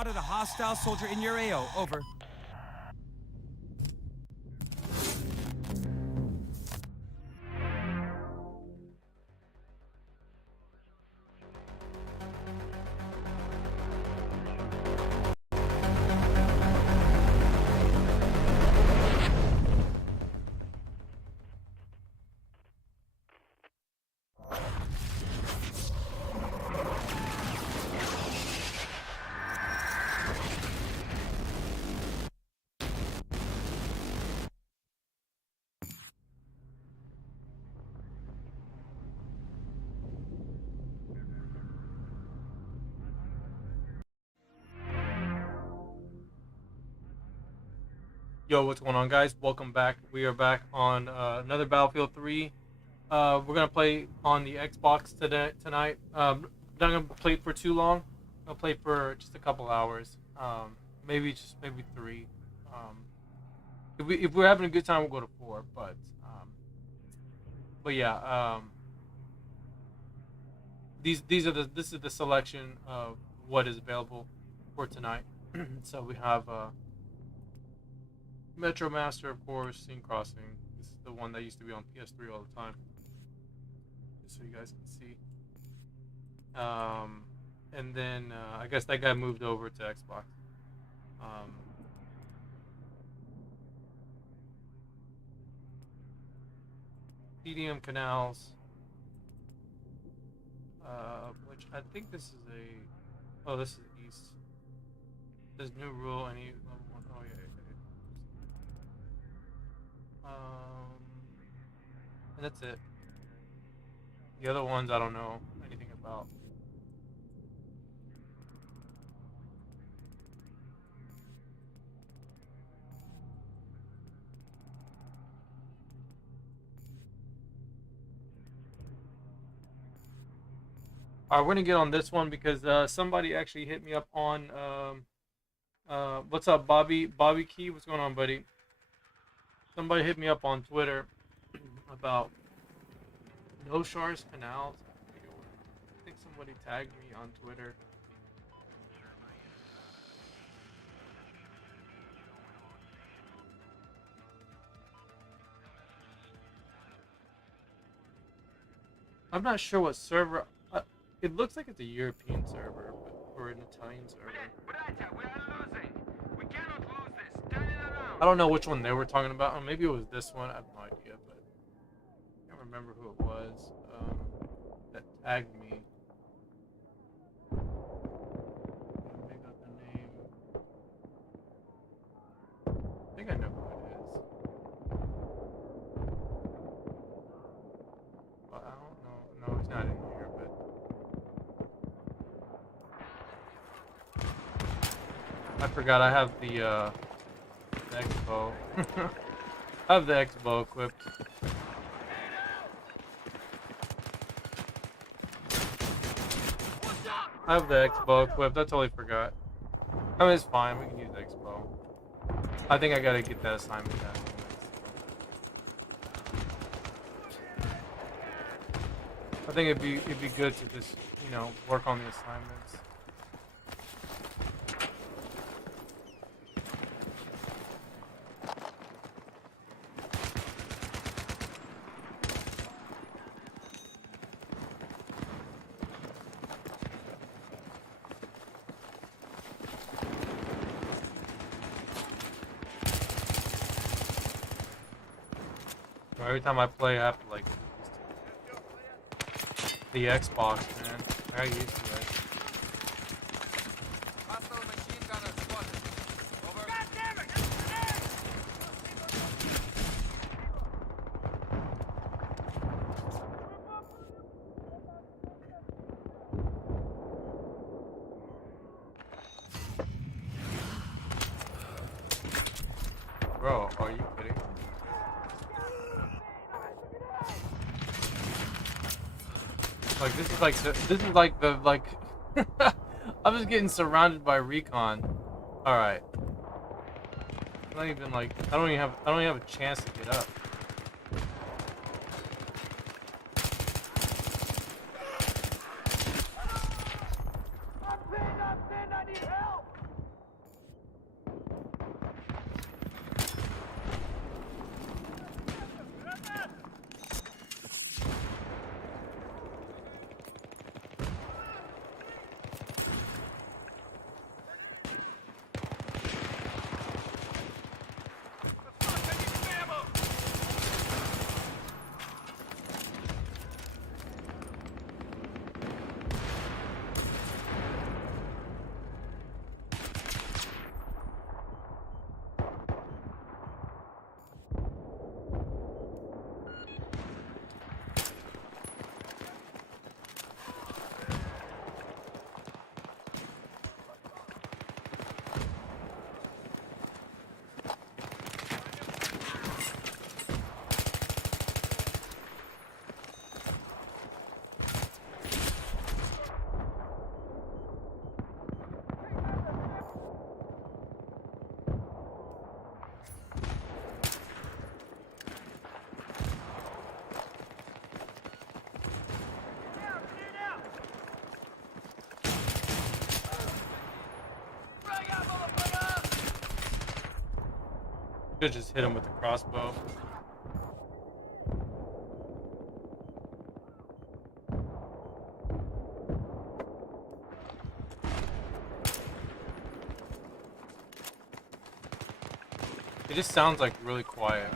spotted a hostile soldier in your AO. Over. Yo, what's going on, guys? Welcome back. We are back on another Battlefield 3. We're gonna play on the Xbox tonight. Not gonna play for too long. I'll play for just a couple hours. Maybe 3. If we're having a good time, we'll go to 4. But yeah. This is the selection of what is available for tonight. So we have Metro Master, of course, Scene Crossing. This is the one that used to be on PS3 all the time. Just so you guys can see. And then I guess that guy moved over to Xbox. PDM Canals. Which I think this is a... Oh, this is East. There's new rule, any level 1. Oh, yeah. And that's it. The other ones I don't know anything about. Alright, we're gonna get on this one because somebody actually hit me up on what's up, Bobby Key? What's going on, buddy? Somebody hit me up on Twitter about No Shars Canals. I think somebody tagged me on Twitter. I'm not sure what server. It looks like it's a European server, or an Italian server. I don't know which one they were talking about. Or maybe it was this one. I have no idea, but I can't remember who it was that tagged me. Make up the name. I think I know who it is. But I don't know. No, it's not in here, but I forgot I have the X-Bow. I have the X-Bow equipped. I have the X-Bow equipped. I totally forgot. I mean, it's fine. We can use the X-Bow. I think I gotta get that assignment done. I think it'd be good to just, you know, work on the assignments. Every time I play, I have to like the Xbox, man. I got used to it. Bro, are you kidding? Like this is like the I'm just getting surrounded by recon. All right. Not even like I don't even have a chance to get up. I need help. Should just hit him with the crossbow. It just sounds like really quiet.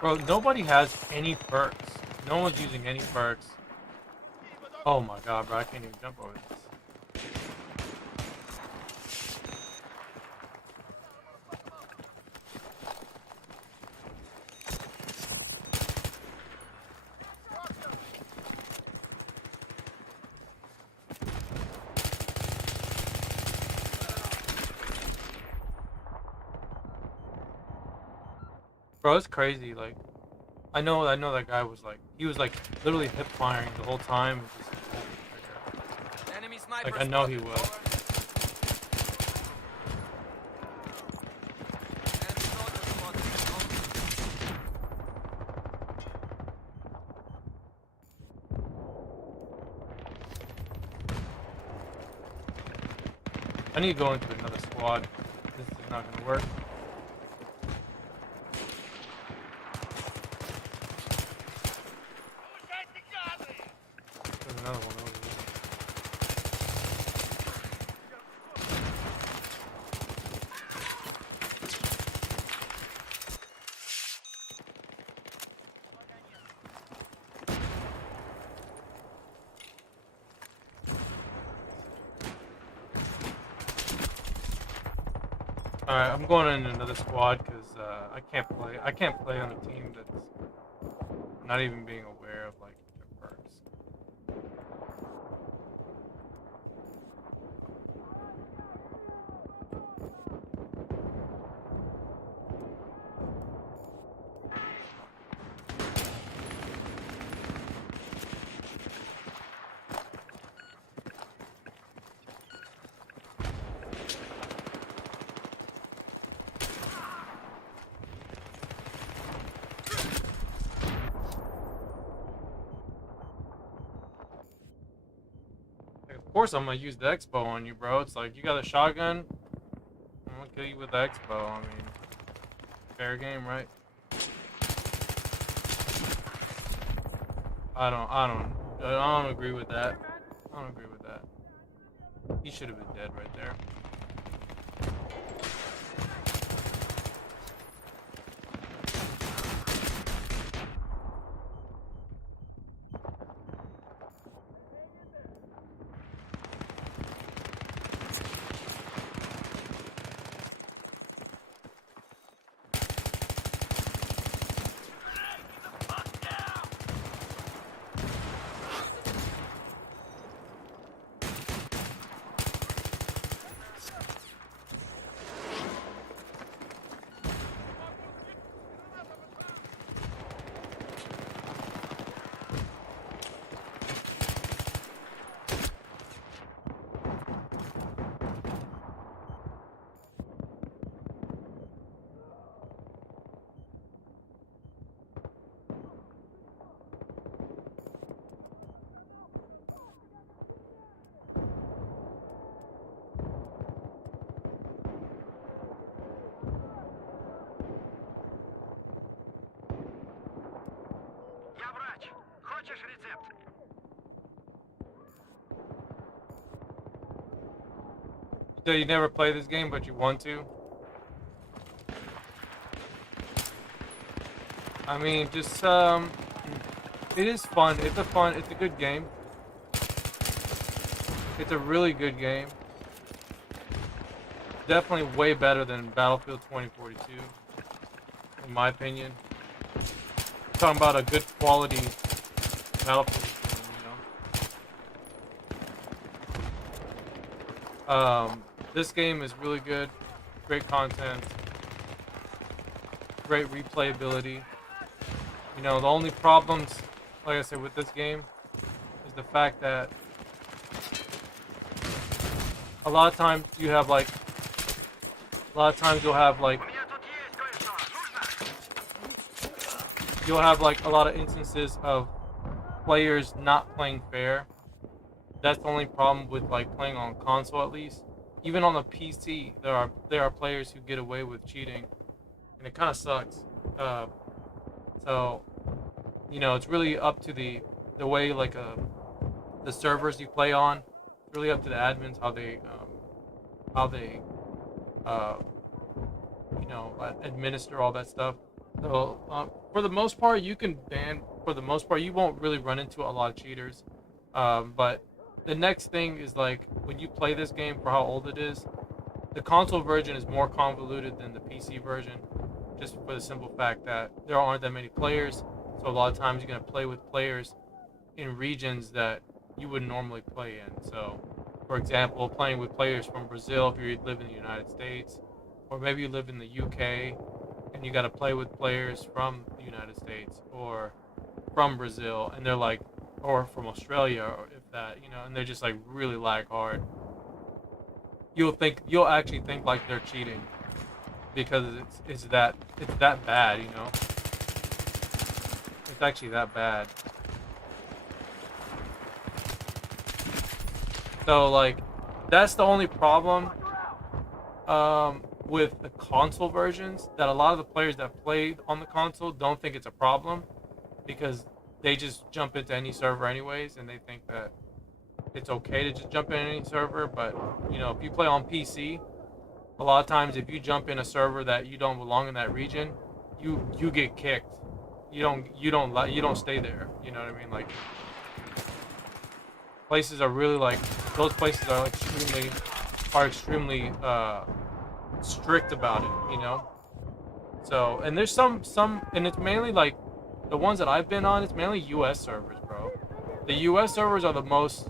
Bro, nobody has any perks. No one's using any perks. Oh my god, bro, I can't even jump over this. Bro, it's crazy. Like, I know that guy was like, he was like literally hip firing the whole time. Just, like, I know he was. I need to go into another squad. This is not gonna work. There's another one over there. Alright, I'm going in another squad because I can't play on a team that's not even being aware of like their perks. Of course I'm gonna use the Expo on you, bro. It's like, you got a shotgun, I'm gonna kill you with the Expo. I mean, fair game, right? I don't agree with that. I don't agree with that. He should have been dead right there. So you never play this game, but you want to? I mean, just it is fun. It's a good game. It's a really good game. Definitely way better than Battlefield 2042, in my opinion. I'm talking about a good quality Battlefield game, you know. This game is really good. Great content. Great replayability. You know, the only problems, like I said, with this game is the fact that a lot of times you'll have like a lot of instances of players not playing fair. That's the only problem with like playing on console, at least. Even on the PC, there are players who get away with cheating, and it kind of sucks. So, you know, it's really up to the way like the servers you play on. It's really up to the admins how they you know, administer all that stuff. So for the most part, you can ban. For the most part, you won't really run into a lot of cheaters. But the next thing is like when you play this game for how old it is, the console version is more convoluted than the PC version, just for the simple fact that there aren't that many players. So a lot of times you're gonna play with players in regions that you wouldn't normally play in. So, for example, playing with players from Brazil if you live in the United States, or maybe you live in the UK and you got to play with players from the United States or from Brazil, and they're like, or from Australia, or if that, you know, and they're just like really lag hard. You'll actually think like they're cheating because it's that bad, you know. It's actually that bad. So like, that's the only problem with the console versions, that a lot of the players that played on the console don't think it's a problem because they just jump into any server anyways, and they think that it's okay to just jump in any server. But you know, if you play on PC, a lot of times if you jump in a server that you don't belong in that region, you get kicked. You don't stay there. You know what I mean? Like, places are really like, those places are extremely strict about it, you know. So, and there's some, and it's mainly like the ones that I've been on. It's mainly U.S. servers, bro. The U.S. servers are the most,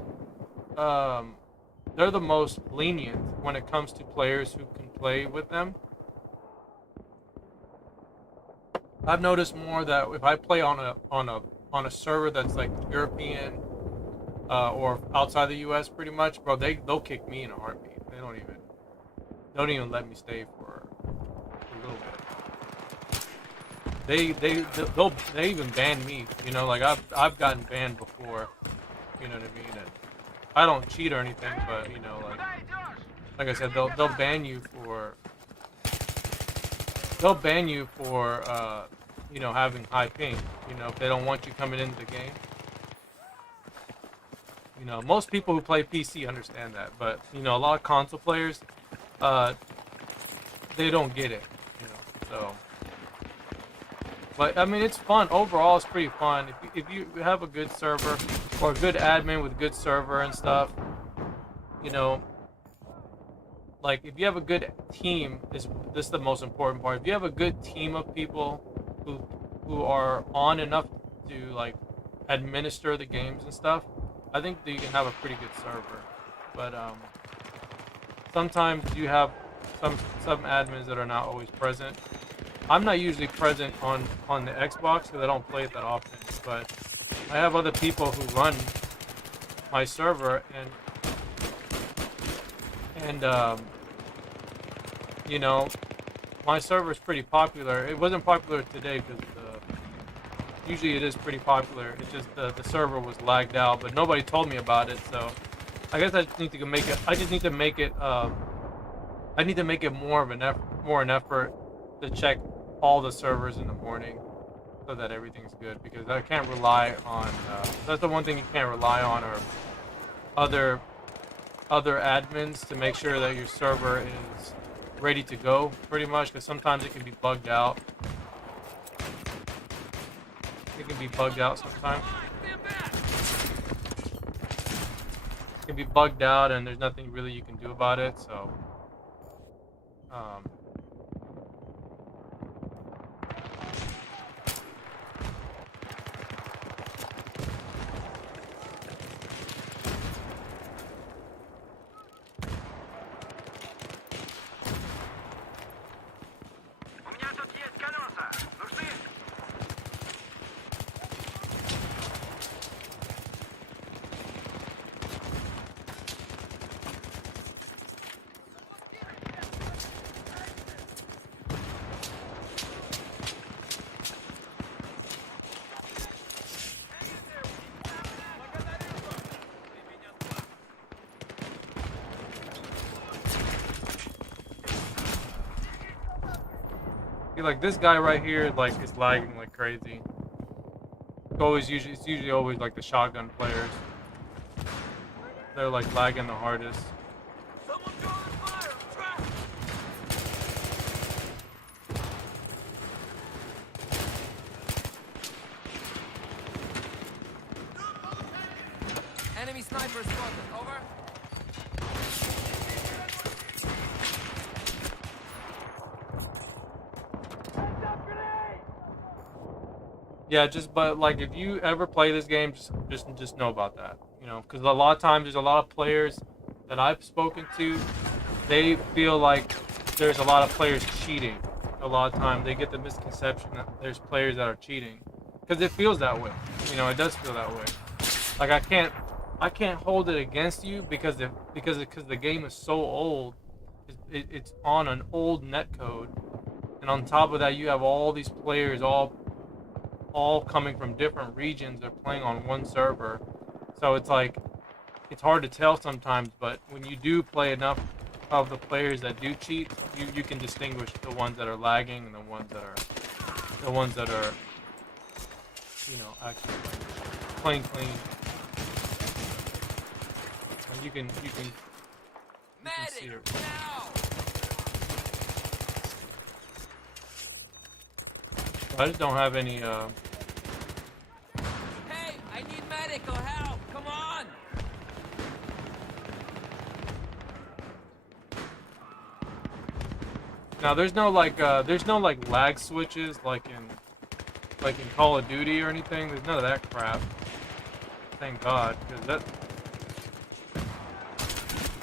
they're the most lenient when it comes to players who can play with them. I've noticed more that if I play on a server that's like European or outside the U.S. pretty much, bro, they'll kick me in a heartbeat. They don't even let me stay for a little bit. They even ban me. You know, like I've gotten banned before. You know what I mean? And I don't cheat or anything, but you know, like I said, they'll ban you for you know, having high ping. You know, if they don't want you coming into the game. You know, most people who play PC understand that, but you know, a lot of console players, they don't get it. You know, so. But I mean, it's fun. Overall, it's pretty fun. If you have a good server or a good admin with a good server and stuff, you know, like if you have a good team, this is the most important part. If you have a good team of people who are on enough to like administer the games and stuff, I think that you can have a pretty good server. But sometimes you have some admins that are not always present. I'm not usually present on the Xbox because I don't play it that often, but I have other people who run my server, and you know, my server is pretty popular. It wasn't popular today because usually it is pretty popular. It's just the server was lagged out, but nobody told me about it, so I guess I just need to make it. I just need to make it. I need to make it more an effort to check all the servers in the morning so that everything's good, because I can't rely on. That's the one thing you can't rely on, or other other admins to make sure that your server is ready to go, pretty much, because sometimes it can be bugged out. It can be bugged out sometimes. It can be bugged out, and there's nothing really you can do about it. So, like this guy right here, like, is lagging like crazy. It's usually always like the shotgun players. They're like lagging the hardest. Enemy sniper spotted. Over. Yeah, but like if you ever play this game, just know about that, you know, because a lot of times there's a lot of players that I've spoken to, they feel like there's a lot of players cheating. A lot of times they get the misconception that there's players that are cheating, because it feels that way. You know, it does feel that way. Like I can't hold it against you because the game is so old. It's on an old netcode, and on top of that, you have all these players all coming from different regions. They're playing on one server, so it's like it's hard to tell sometimes. But when you do play enough of the players that do cheat, you can distinguish the ones that are lagging and the ones that are you know, actually playing clean. And you can see it. I just don't have any Hey, I need medical help. Come on. now there's no like lag switches like in Call of Duty or anything. There's none of that crap. Thank God,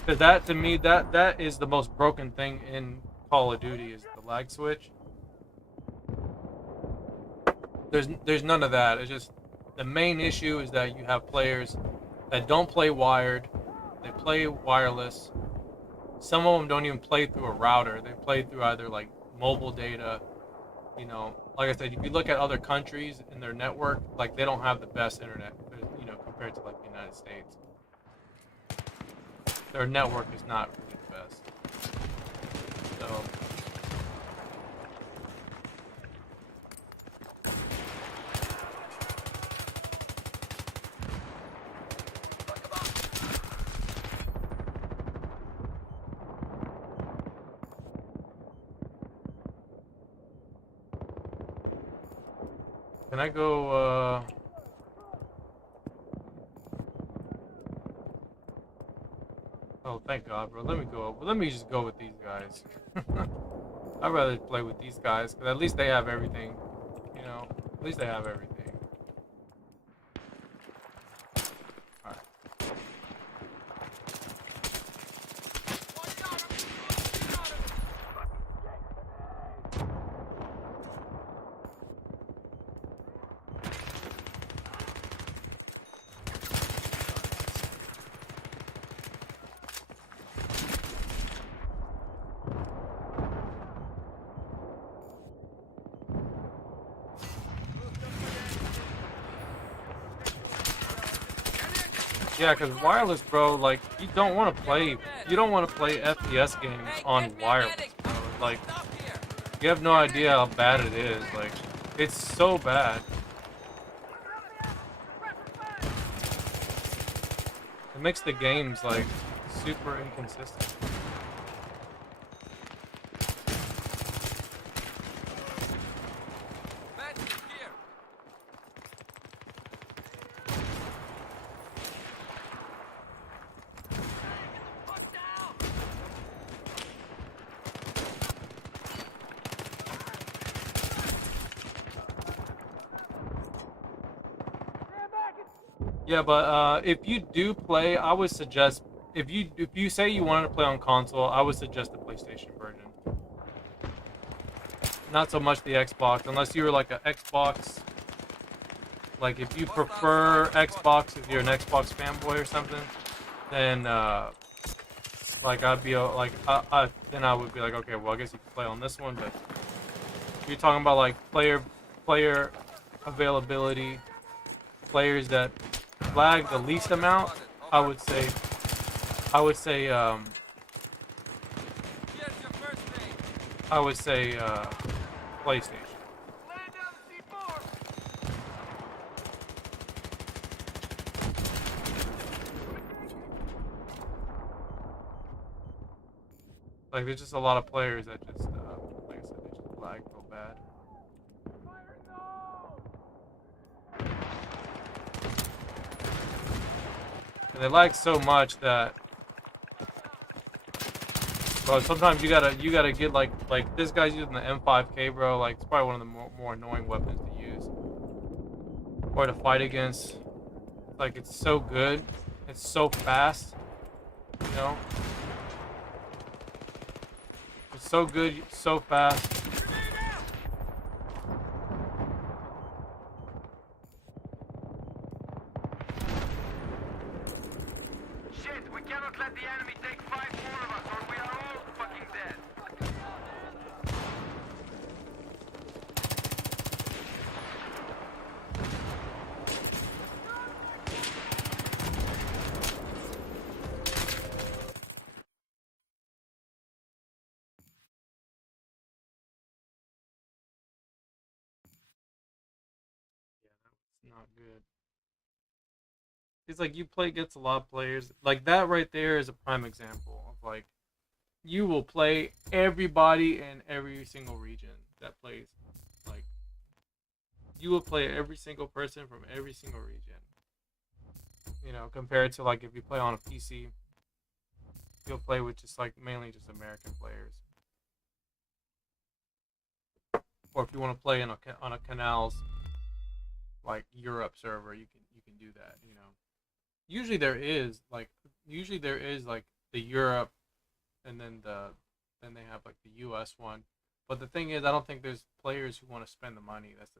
because that to me that is the most broken thing in Call of Duty is the lag switch. There's none of that. It's just the main issue is that you have players that don't play wired, they play wireless. Some of them don't even play through a router. They play through either like mobile data. You know, like I said, if you look at other countries in their network, like they don't have the best internet, you know, compared to like the United States. Their network is not really the best. So. Can I go, Oh, thank God, bro. Let me go. Let me just go with these guys. I'd rather play with these guys, because at least they have everything. You know? At least they have everything. Alright. Yeah, because wireless, bro, like, you don't want to play FPS games on wireless, bro. Like, you have no idea how bad it is. Like, it's so bad. It makes the games, like, super inconsistent. Match is here. Fuck down. Yeah, but if you do play, I would suggest if you say you wanted to play on console, I would suggest the PlayStation version. Not so much the Xbox, unless you're like an Xbox. Like if you prefer Xbox, if you're an Xbox fanboy or something, then like I'd be like then I would be like, okay, well I guess you can play on this one. But if you're talking about like player availability, players that lag the least amount, I would say Here's your first name. I would say PlayStation. Land down the C4. Like there's just a lot of players that just like I said, they just lag real bad. And they lag so much that, bro, sometimes you gotta get like this guy's using the M5K, bro. Like it's probably one of the more annoying weapons to use or to fight against. Like it's so good, it's so fast, you know. It's so good, so fast. Shit, we cannot let the enemy take 5 more of us or we are all fucking dead. Not good. It's like you play against a lot of players. Like that right there is a prime example of like you will play everybody in every single region that plays. Like you will play every single person from every single region. You know, compared to like if you play on a PC, you'll play with just like mainly just American players. Or if you want to play on a canals like Europe server, you can do that, you know. Usually there is like the Europe and then they have like the US one. But the thing is I don't think there's players who want to spend the money. That's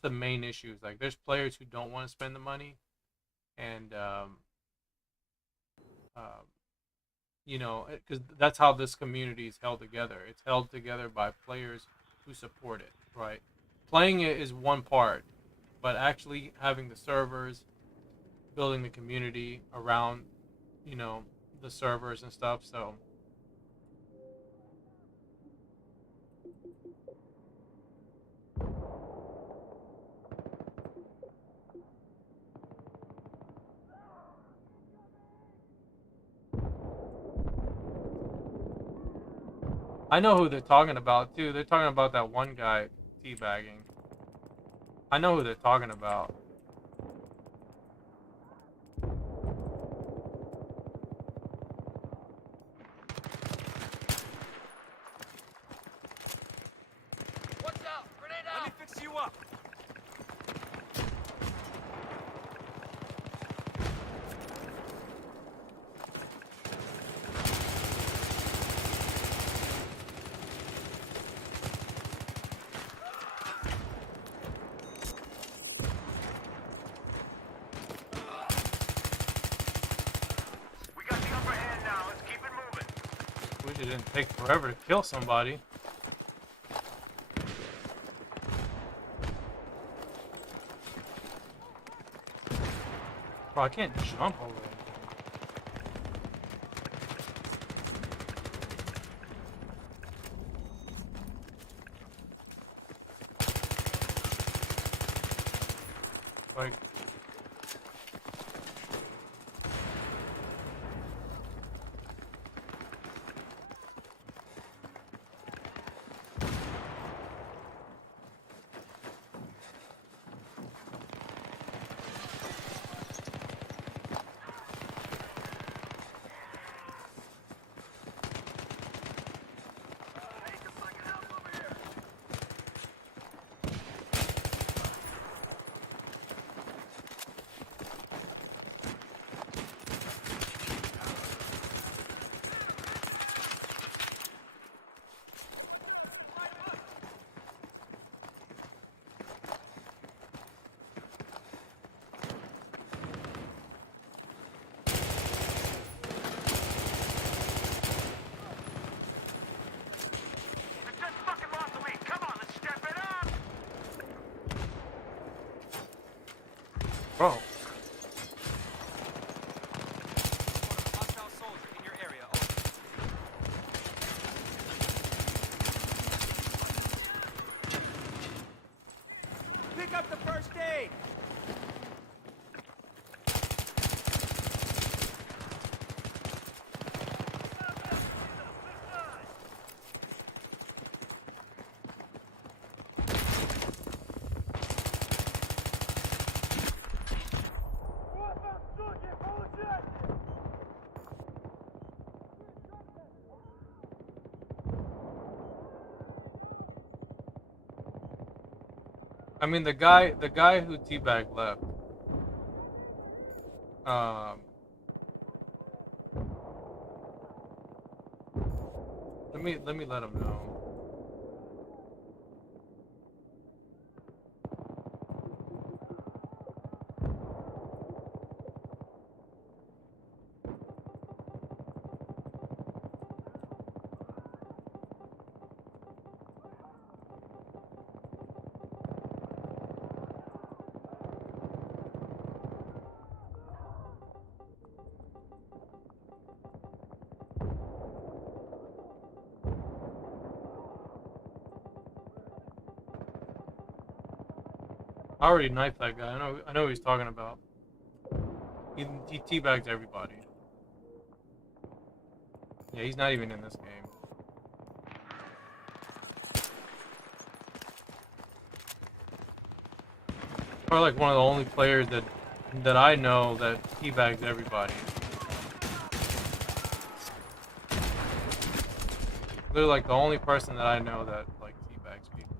the main issue. Like there's players who don't want to spend the money and you know, cuz that's how this community is held together. It's held together by players who support it, right? Playing it is one part, but actually having the servers, building the community around, you know, the servers and stuff. So I know who they're talking about too. They're talking about that one guy teabagging. I know who they're talking about. What's up? Grenade out. Let me fix you up. We got the upper hand now. Let's keep it moving. Wish it didn't take forever to kill somebody. Bro, I can't jump over it. Like, I mean, the guy who teabagged left. Let me let him know. I already knifed that guy. I know what he's talking about. He teabags everybody. Yeah, he's not even in this game. Probably like one of the only players that I know that teabags everybody. They're like the only person that I know that like teabags people.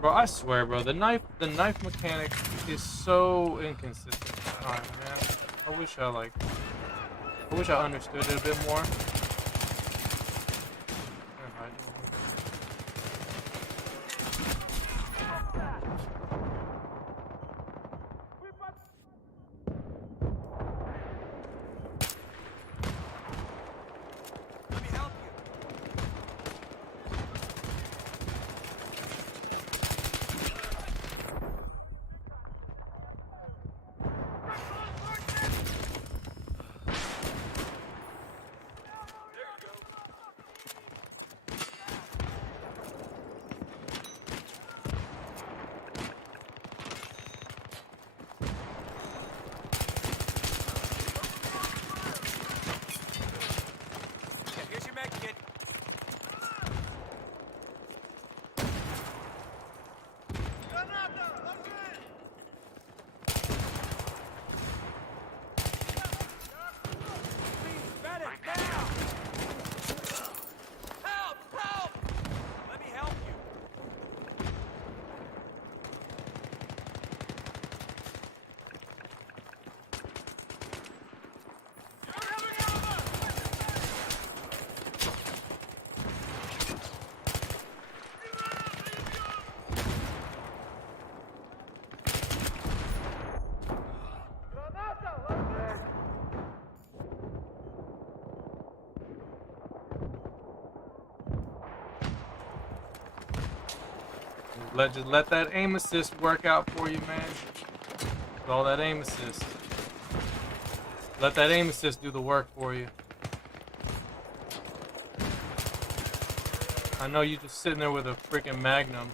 Bro, I swear, bro, the knife mechanic is so inconsistent. Alright, man. I wish I understood it a bit more. Just let that aim assist work out for you, man. With all that aim assist. Let that aim assist do the work for you. I know you just sitting there with a freaking Magnum.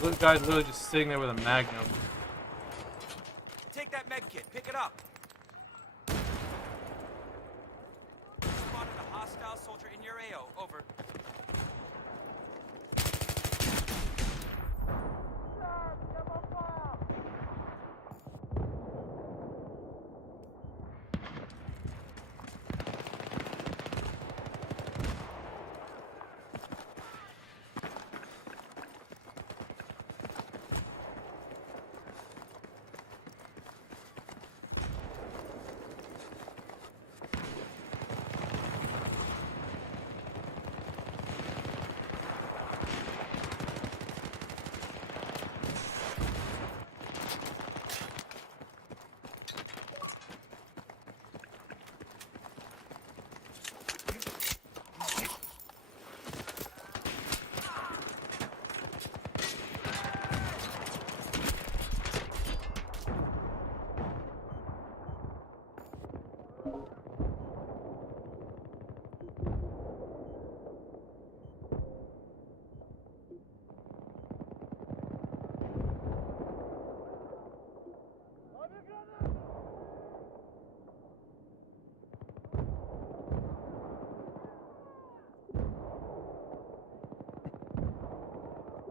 This guy's literally just sitting there with a Magnum. Take that med kit. Pick it up. Spotted a hostile soldier in your AO. Over.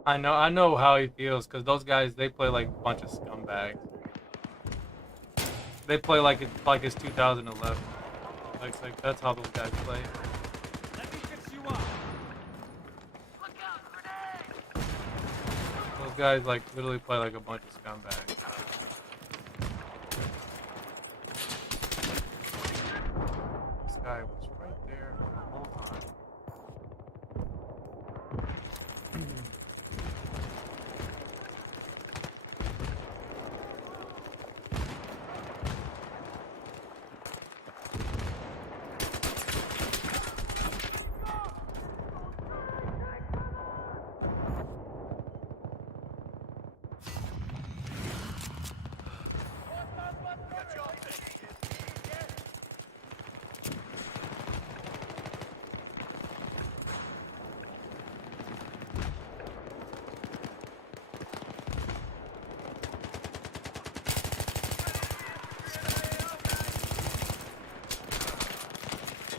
I know how he feels because those guys they play like a bunch of scumbags. They play like it's 2011. Like that's how those guys play. Let me fix you up. Those guys like literally play like a bunch of scumbags. This guy was right there the whole time.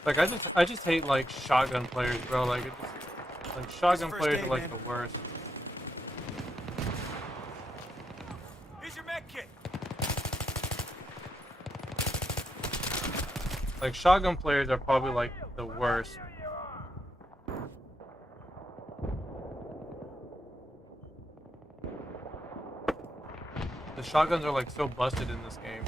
Like I just hate like shotgun players, bro. Like it just, like shotgun First players aid, are like man. the worst. Here's your med kit. Like shotgun players are probably like the worst. The shotguns are like so busted in this game.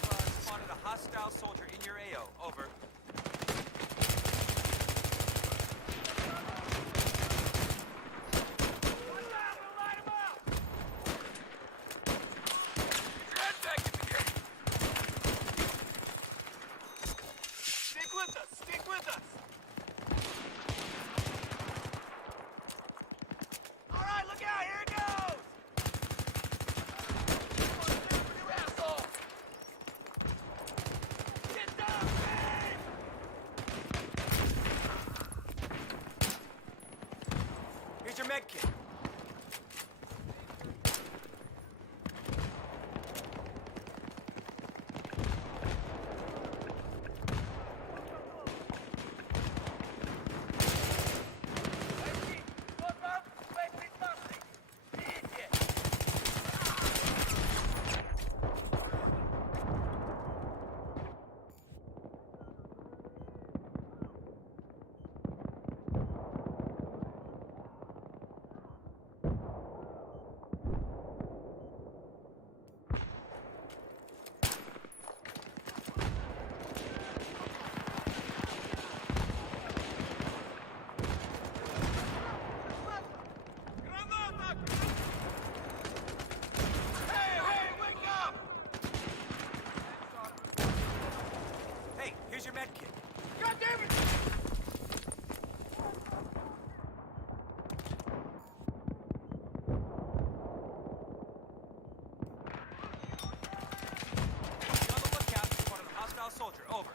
I have spotted a hostile soldier in your AO. Over. Stick with us. Stick with us. All right, look out. Here it goes. You asshole. Get down, man. Here's your med kit. Hey, here's your med kit. God damn it! Be on the lookout for one of the hostile soldier. Over.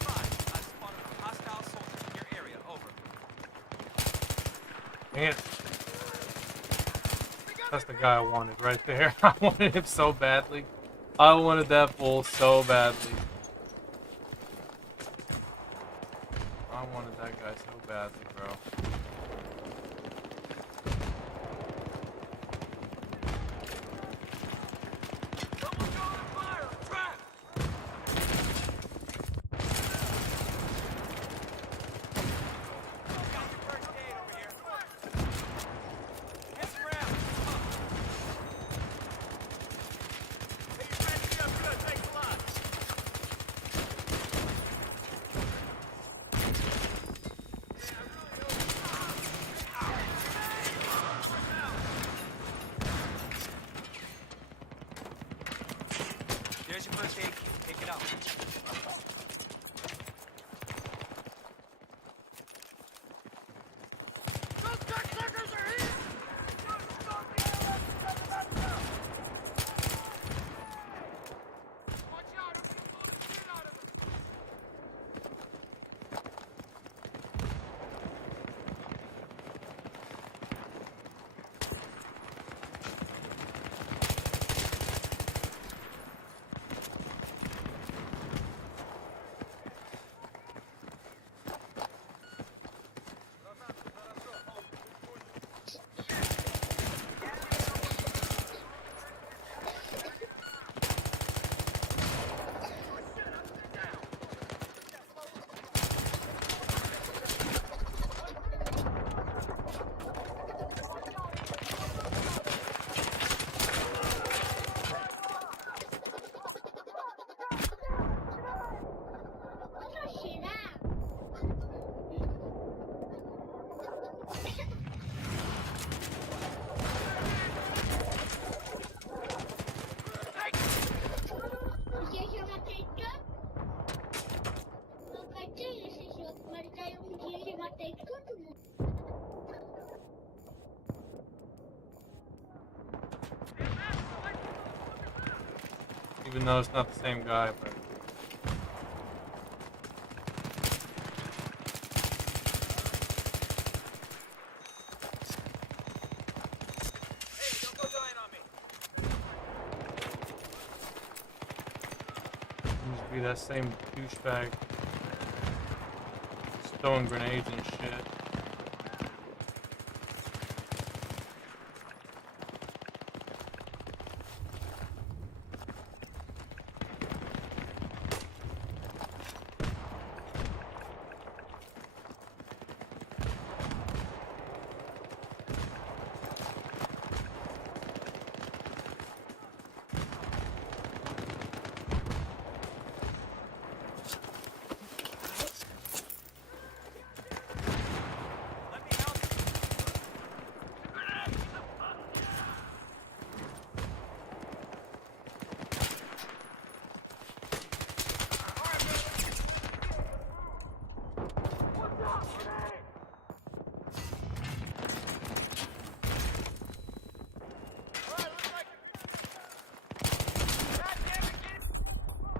Fine. I spotted a hostile soldier in your area. Over. Dang it. That's the guy I wanted right there. I wanted him so badly. I wanted that fool so badly. I wanted that guy so badly, bro. Someone's going fire! Trap! Got your first aid over here. Hit the ground. Hey, you're patching up good. Thanks a lot. There's your first aid kit. Take it out. Even though it's not the same guy, but. Hey, don't go dying on me. Seems to be that same douchebag. Just throwing grenades and shit. Let me help you.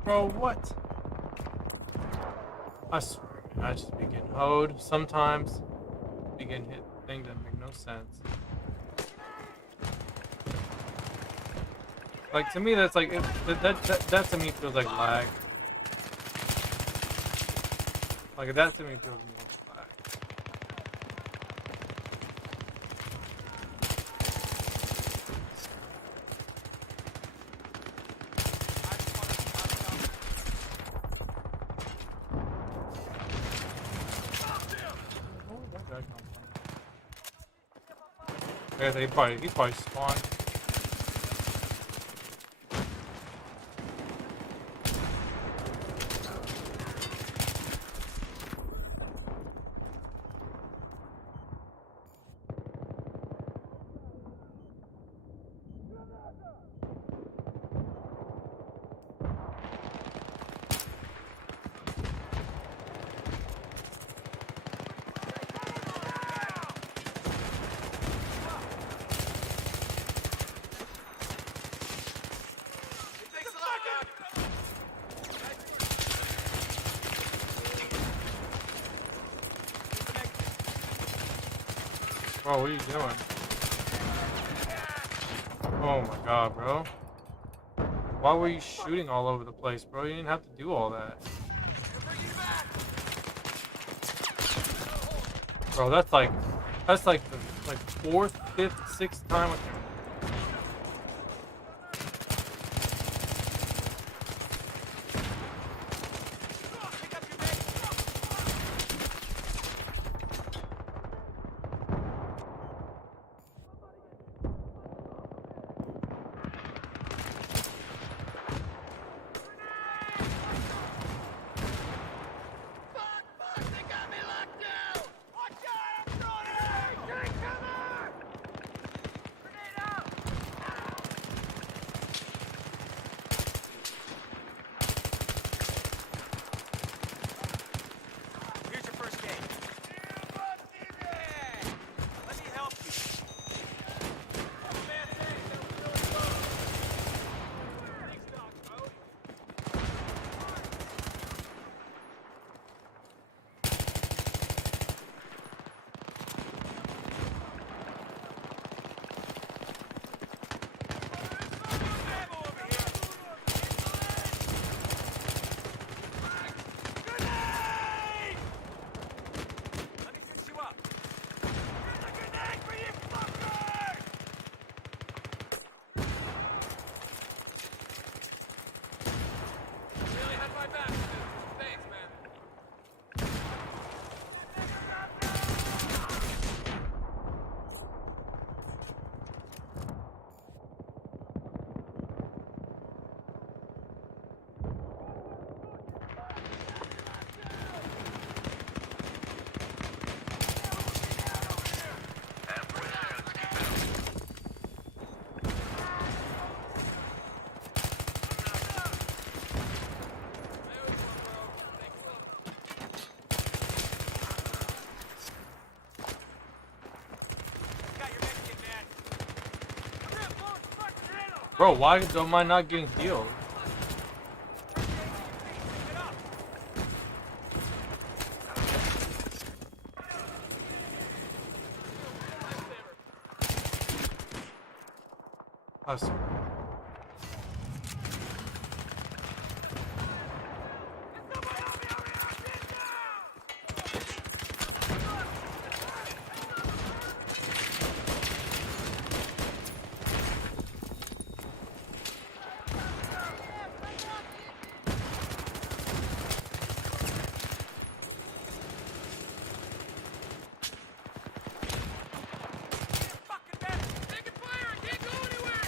Bro, what? I swear, I just be getting hoed. Sometimes be getting hit things that make no sense. Like to me, that's like that to me feels like lag. Like that to me feels more lag. Where did that guy come from? I guess he probably spawned. Bro, what are you doing? Oh my god, bro. Why were you shooting all over the place, bro? You didn't have to do all that. Bro, that's like the fourth, fifth, sixth time. Here's your first aid. Let me help you. Let me fix you up. Here's a grenade for you fuckers! Really had my back. Thanks, man. Got your Mexican, man. Come here, blow his fucking head off. Bro, why am I not getting healed? Us. Fucking dead. Taking fire. I can't go anywhere.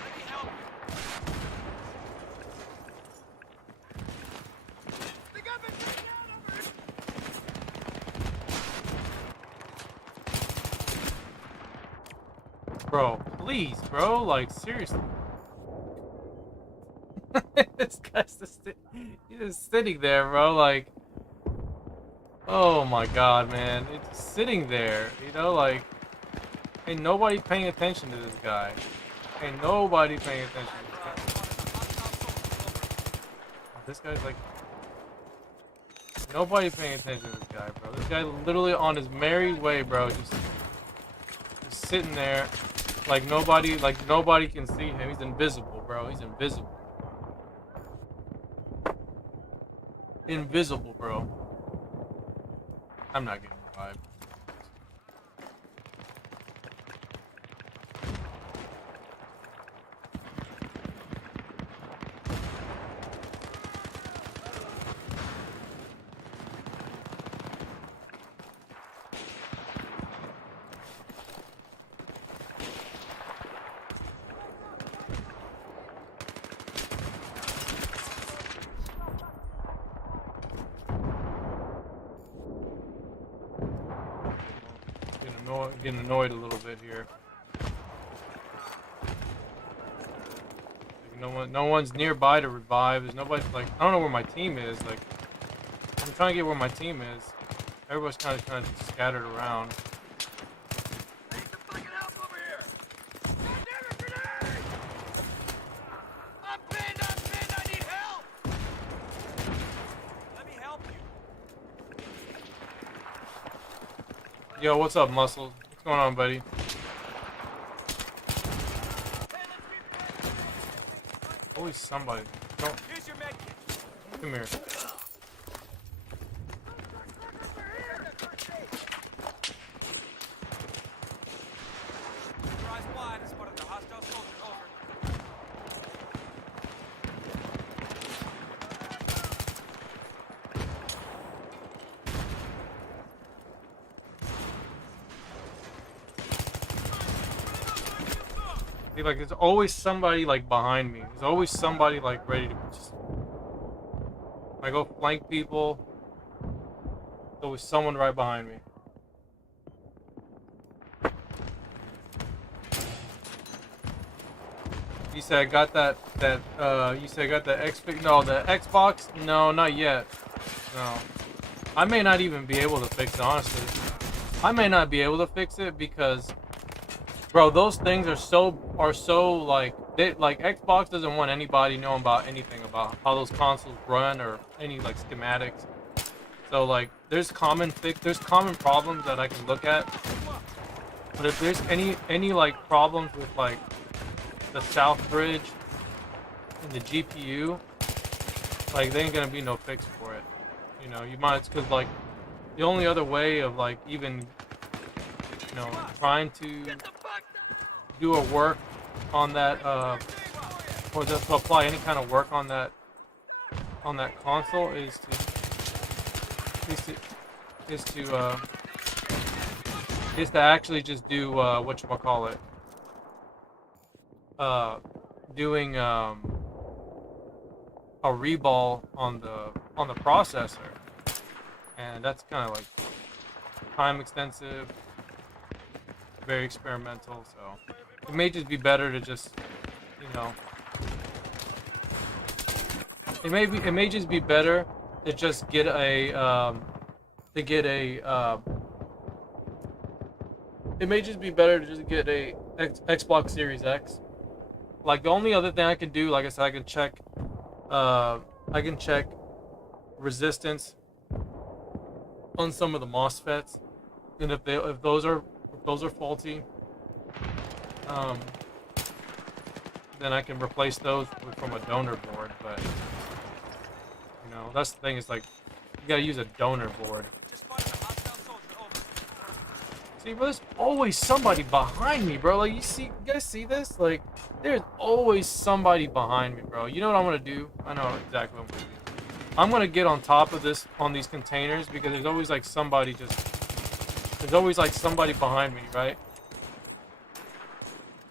Let me help you. They got me taken out over here. Bro, please, bro. Like, seriously. This guy's he's just sitting there, bro. Like, oh my god, man. It's just sitting there, you know, like, ain't nobody paying attention to this guy. Ain't nobody paying attention to this guy. This guy's like, nobody paying attention to this guy, bro. This guy literally on his merry way, bro. Just sitting there, like nobody can see him. He's invisible, bro. He's invisible. Invisible, bro. I'm not getting revived. Getting annoyed a little bit here. Like no one's nearby to revive. There's nobody, like, I don't know where my team is. Like, I'm trying to get where my team is. Everybody's kind of scattered around. I need some fucking help over here. God damn it, grenade! I'm pinned, I need help! Let me help you. Yo, what's up, Muscle? What's going on, buddy? Always somebody. Don't. Here's your med kit. Come here. Your eyes wide as part of the hostile soldier. Over. See, like, there's always somebody, like, behind me. There's always somebody, like, ready to just... When I go flank people, there's always someone right behind me. You said I got you said I got the no, the Xbox? No, not yet. No. I may not even be able to fix it, honestly. I may not be able to fix it because... Bro, those things are so like Xbox doesn't want anybody knowing about anything about how those consoles run or any like schematics. So like there's common problems that I can look at. But if there's any like problems with like the South Bridge and the GPU, like there ain't gonna be no fix for it. You know, you might, cause like the only other way of like even, you know, trying to do a work on that, or just to apply any kind of work on that console is to actually just do whatchamacallit, doing a reball on the processor, and that's kind of like time extensive, very experimental, so it may just be better to just, you know, it may just be better to just get a it may just be better to just get a Xbox Series X. Like the only other thing I can do, like I said, I can check resistance on some of the MOSFETs, and if those are faulty, um, then I can replace those from a donor board. But you know, that's the thing. Is like you gotta use a donor board. Just spotted a hostile soldier. Over. See, bro, there's always somebody behind me, bro. Like, you guys see this? Like, there's always somebody behind me, bro. You know what I'm gonna do? I know exactly what I'm gonna do. I'm gonna get on top of this, on these containers, because there's always like somebody there's always like somebody behind me, right?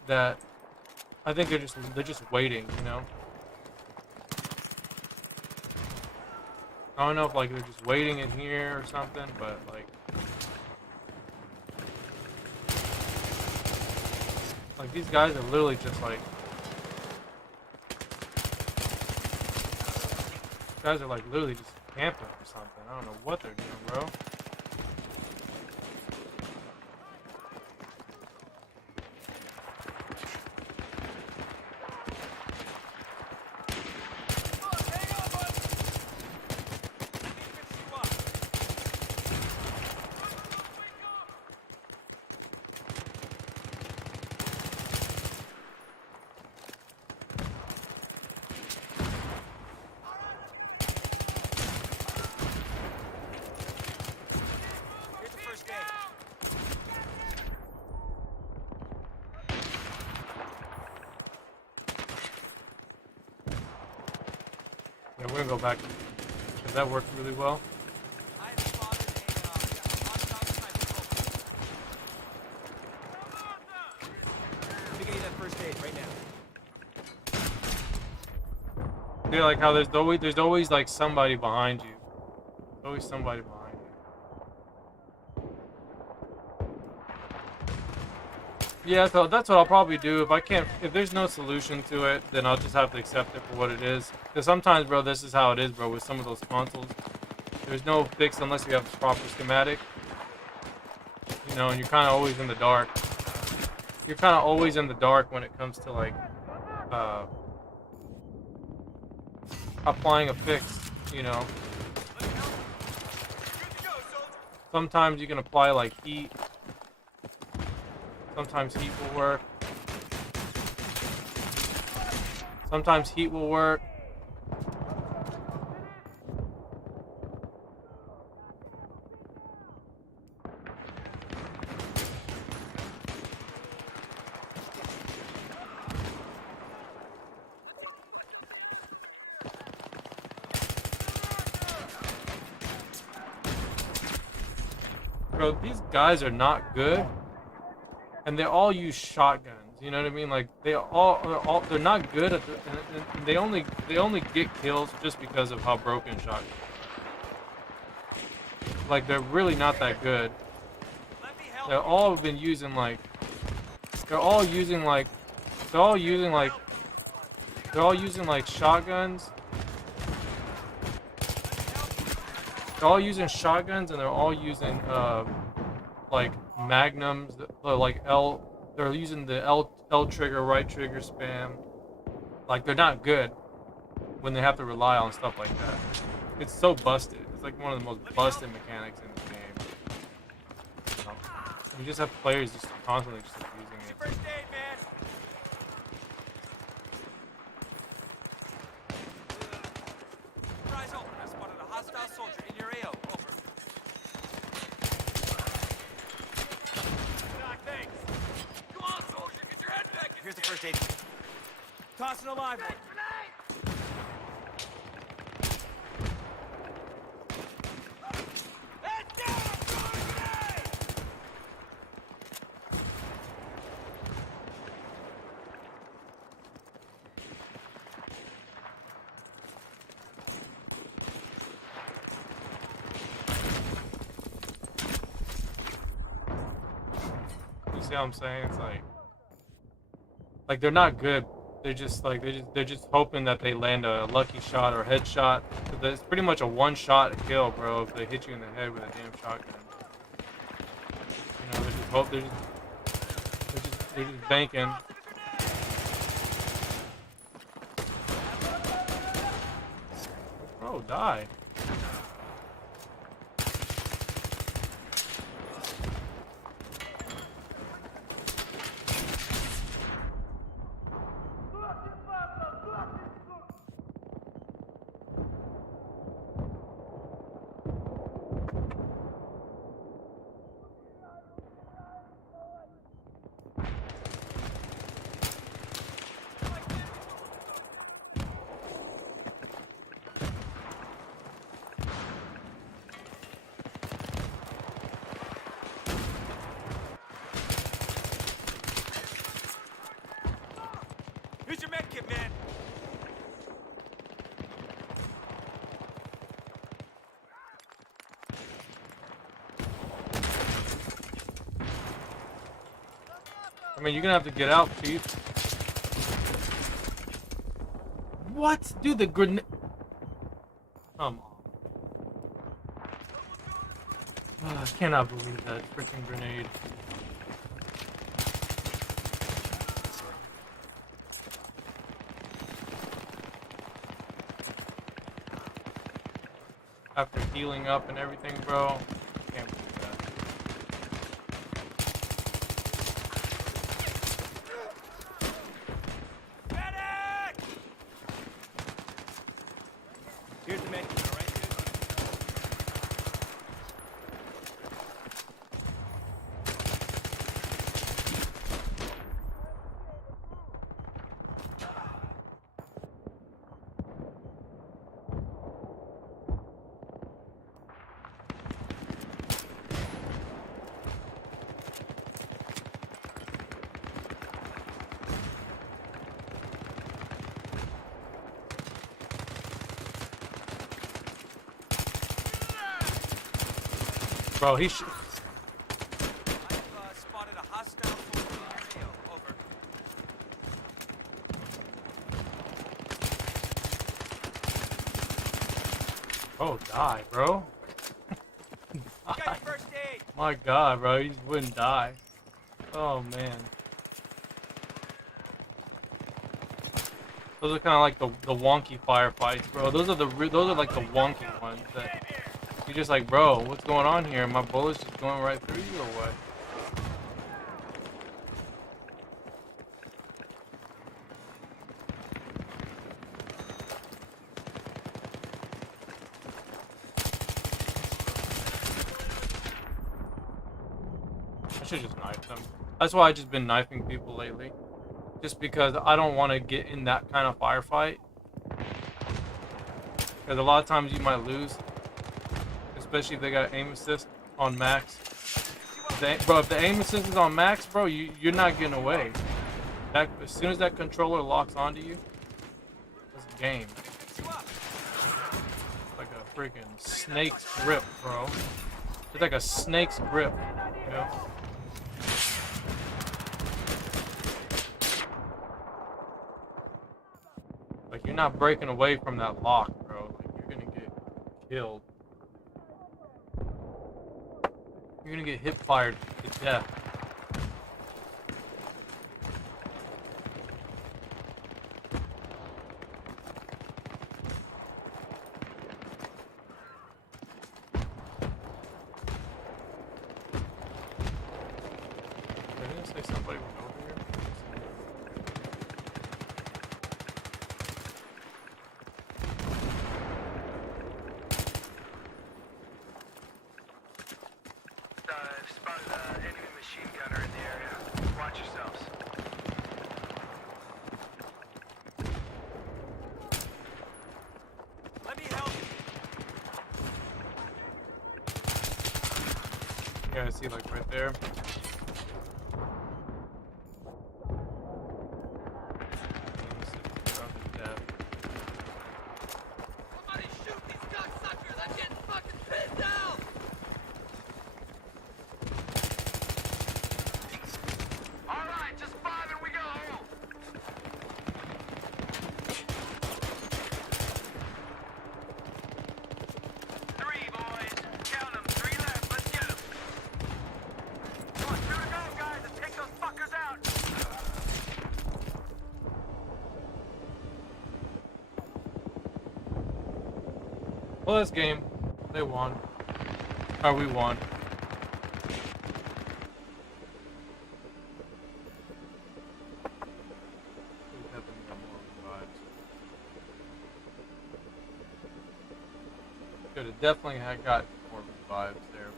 That I think they're just waiting, you know? I don't know if like they're just waiting in here or something, but like these guys are literally just like, guys are like literally just camping or something. I don't know what they're doing, bro. Yeah, we're gonna go back because that worked really well. I have spotted a hostile sniper. Let me get you that first aid right now. Yeah, like how there's always like somebody behind you. There's always somebody behind you. Yeah, so that's what I'll probably do. If there's no solution to it, then I'll just have to accept it for what it is. Because sometimes, bro, this is how it is, bro, with some of those consoles. There's no fix unless you have the proper schematic. You know, and you're kind of always in the dark. You're kind of always in the dark when it comes to, like, applying a fix, you know. Sometimes you can apply, like, heat. Sometimes heat will work. Sometimes heat will work. Bro, these guys are not good. And they all use shotguns, you know what I mean? Like they're not good at and they only get kills just because of how broken shotguns. Like they're really not that good. They're all been using like they're all using like shotguns. They're all using shotguns and they're all using like magnums, like they're using the L trigger, right trigger spam. Like they're not good when they have to rely on stuff like that. It's so busted. It's like one of the most busted mechanics in the game. You know? You just have players just constantly just abusing it. First aid, man. Eyes open. I spotted a hostile soldier in your AO. Over. Here's the first aid. Toss an alive one. You see what I'm saying? It's like they're not good. They're just hoping that they land a lucky shot or headshot. It's pretty much a one-shot kill, bro. If they hit you in the head with a damn shotgun, you know, they're just They're just banking. Bro, die. Here's your med kit, man. I mean, you're gonna have to get out, Chief. What? Dude, the grenade. Come on. I cannot believe that freaking grenade. After healing up and everything, bro. Can't believe that. Medic! Here's the med kit, all right, dude? Bro, I've spotted a hostile soldier in your AO. Over. oh, die, bro. You got your first aid. My God, bro, he just wouldn't die. Oh man. Those are kind of like the wonky firefights, bro. Those are like the wonky ones that you're just like, bro, what's going on here? My bullet's just going right through you or what? I should just knife them. That's why I've just been knifing people lately. Just because I don't want to get in that kind of firefight. Because a lot of times you might lose. Especially if they got aim assist on max. Bro, if the aim assist is on max, bro, you're not getting away. As soon as that controller locks onto you, it's game. Like a freaking snake's grip, bro. It's like a snake's grip, you know? Like, you're not breaking away from that lock, bro. Like, you're gonna get killed. You're gonna get hip fired to death. Did I say somebody went over here? Spotted an enemy machine gunner in the area. Watch yourselves. Let me help you. Yeah, I see, like right there. Somebody shoot these cocksuckers! I'm getting fucking pinned down! All right, just 5 and we go home. Three, boys. Count them. 3 left. Let's get them. Well, this game, they won. Or we won. We definitely got more revives. Could have definitely had got more revives there.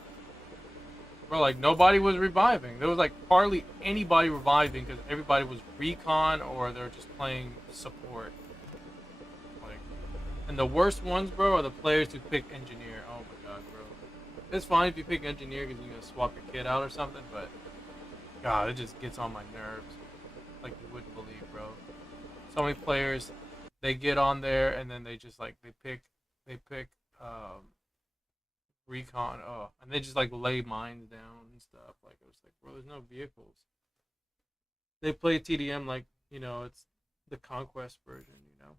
Bro, like nobody was reviving. There was like hardly anybody reviving because everybody was recon or they're just playing support. Like, and the worst ones, bro, are the players who pick engineer. Oh my god, bro. It's fine if you pick engineer because you're gonna swap your kit out or something, but god, it just gets on my nerves. Like you wouldn't believe, bro. So many players, they get on there and then they just like they pick recon, and they just like lay mines down and stuff. Like it was like, bro, there's no vehicles. They play TDM like, you know, it's the conquest version, you know.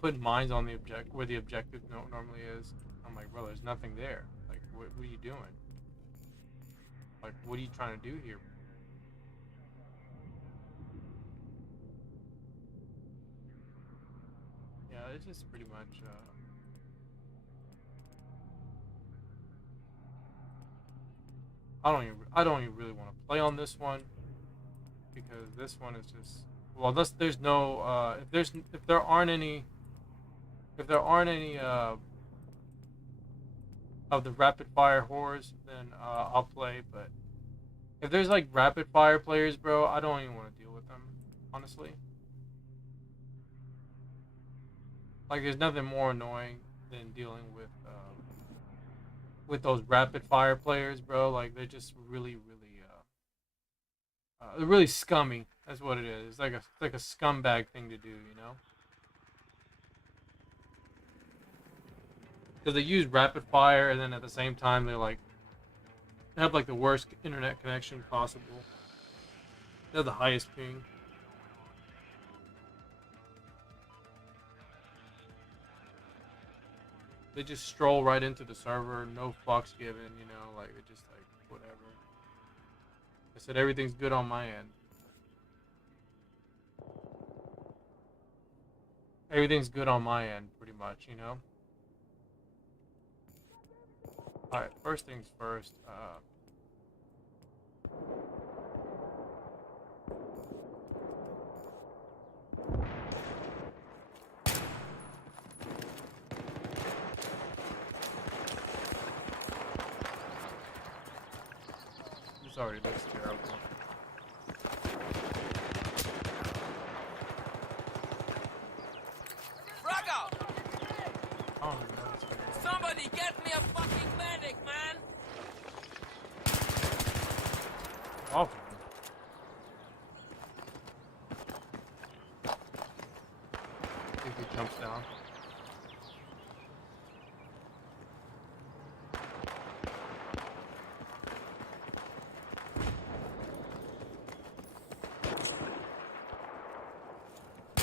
Putting mines on the object where the objective normally is. I'm like, bro, there's nothing there. Like, what are you doing? Like, what are you trying to do here? Yeah, it's just pretty much. I don't even really want to play on this one because this one is just. Well, there's no. If there aren't any. If there aren't any of the rapid fire whores, then I'll play. But if there's like rapid fire players, bro, I don't even want to deal with them, honestly. Like, there's nothing more annoying than dealing with those rapid fire players, bro. Like, they're just really, really, they're really scummy. That's what it is. It's like a scumbag thing to do, you know? Because they use rapid fire, and then at the same time, they're like, they have like the worst internet connection possible. They have the highest ping. They just stroll right into the server, no fucks given, you know, like, it just like, whatever. I said everything's good on my end. Everything's good on my end, pretty much, you know? Alright, first things first, this already looks terrible. Frag out! I don't even know what's going on. Somebody get me a fucking medic, man! Awful. See if he jumps down.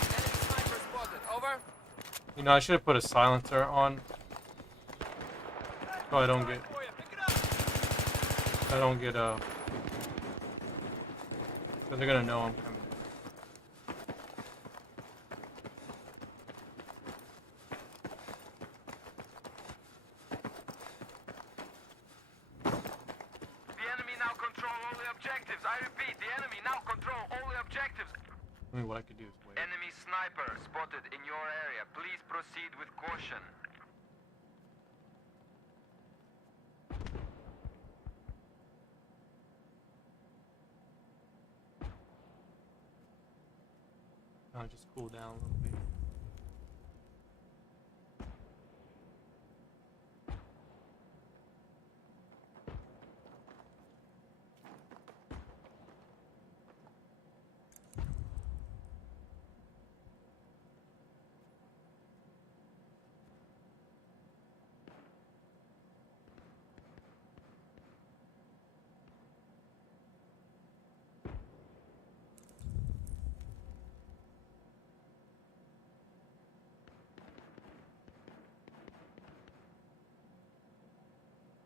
Enemy sniper spotted. Over. You know, I should have put a silencer on, so I don't get, because they're gonna know I'm coming. The enemy now control all the objectives. I repeat, the enemy now control all the objectives. I mean, what I could do is wait. Enemy sniper spotted in your area. Please proceed with caution. I'll just cool down a little bit.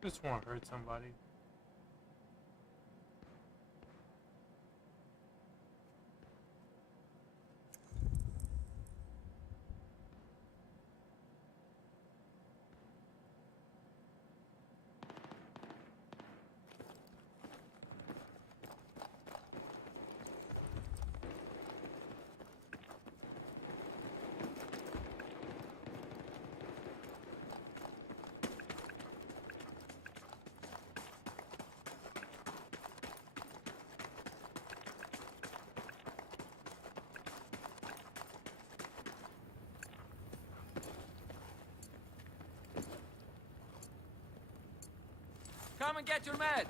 Just want to hurt somebody. Come and get your meds.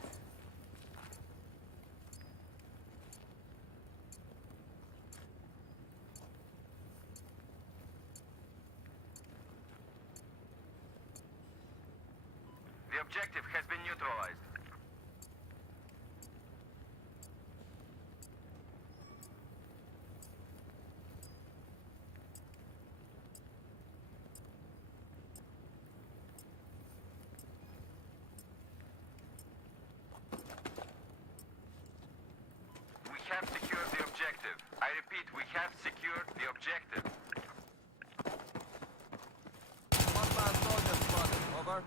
The objective has been neutralized. We have secured the objective. I repeat, we have secured the objective. One-man soldier spotted. Over.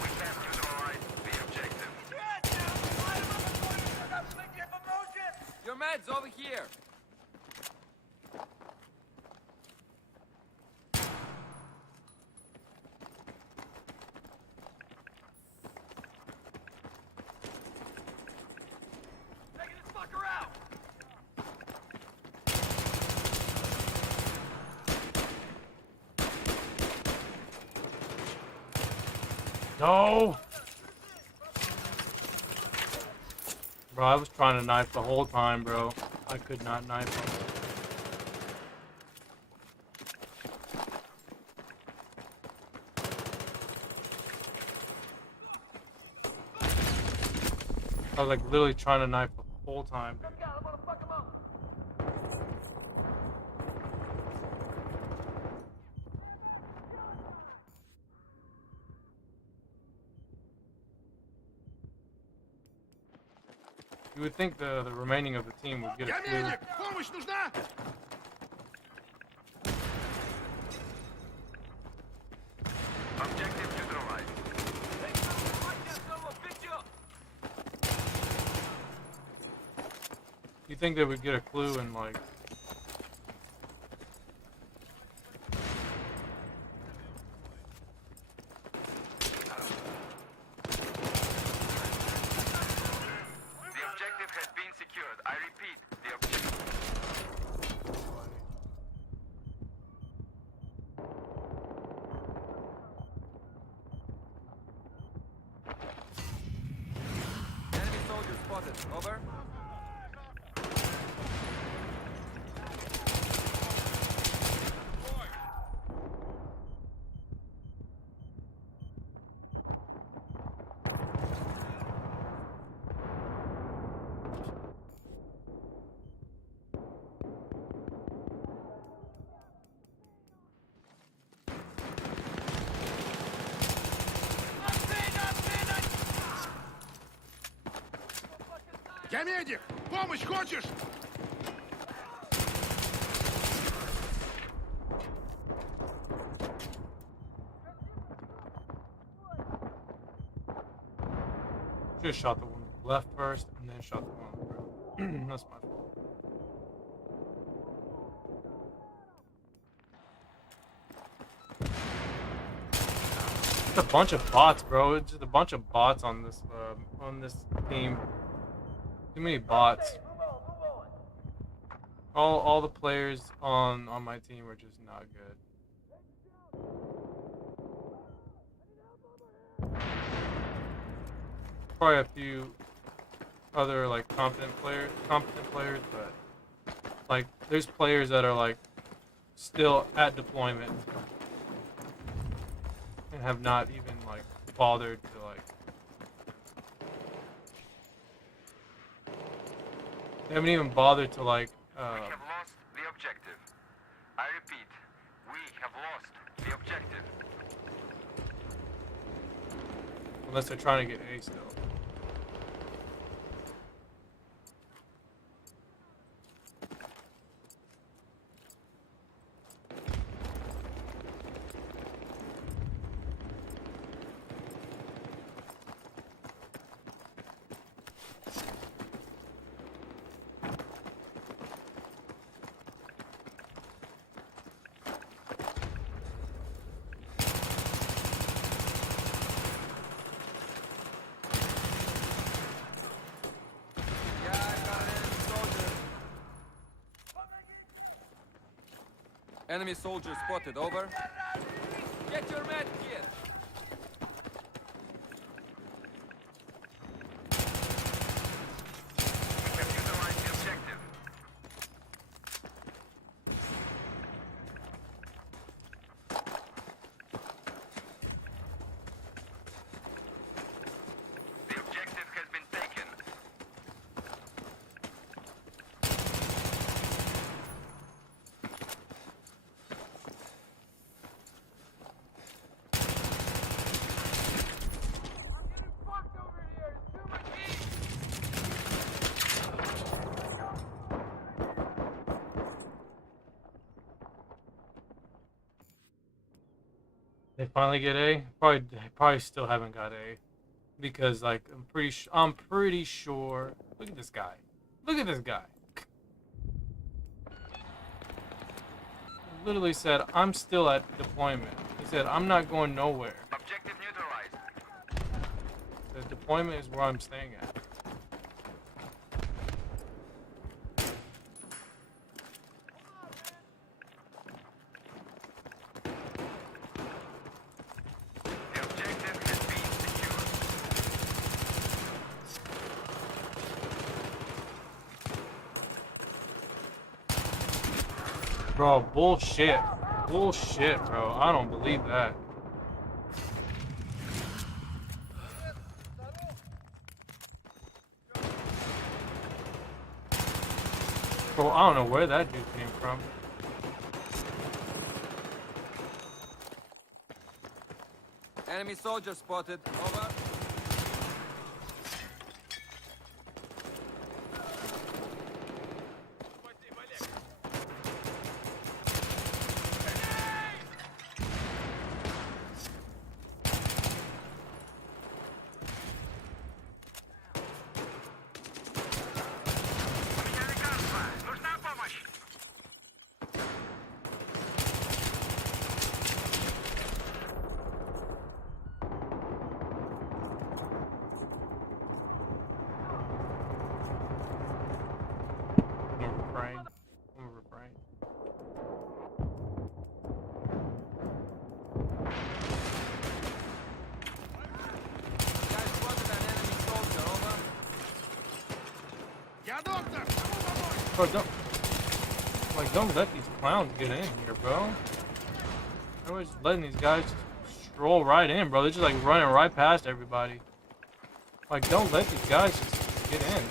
We have neutralized the objective. Your meds over here. Taking this fucker out. No! Bro, I was trying to knife the whole time, bro. I could not knife him. I was like literally trying to knife the whole time, dude. You would think the remaining of the team would get a clue. Помощь нужна? Objective neutralized. You think they would get a clue and like The objective has been secured. I repeat, the objective. Enemy soldier spotted. Over. Я медик! Помощь хочешь? should have shot the one on the left first and then shot the one on the right. That's my fault. It's a bunch of bots, bro. It's just a bunch of bots on this team. Too many bots. All the players on my team are just not good. Probably a few other like competent players, but like there's players that are like still at deployment and have not even like bothered to like. They haven't even bothered to like. We have lost the objective. I repeat, we have lost the objective. Unless they're trying to get A still. Yeah, I got an enemy soldier. Enemy soldier spotted, over. Get your med kit. We have neutralized the objective. The objective has been taken. They finally get A. Probably still haven't got A, because like I'm pretty sure. Look at this guy. Look at this guy. Literally said I'm still at deployment. He said I'm not going nowhere. Objective neutralized. The deployment is where I'm staying at. The objective has been secured. Bro, bullshit. Bullshit, bro. I don't believe that. Bro, I don't know where that dude came from. Enemy soldier spotted, over. Поменяли ганфа. Нужна помощь. I'm gonna refrain. I'm gonna refrain. Guys spotted an enemy soldier, over. Я доктор! Кому помочь? Bro, don't let these clowns get in here, bro. Everybody's just letting these guys just stroll right in, bro. They're just like running right past everybody. Like, don't let these guys just get in.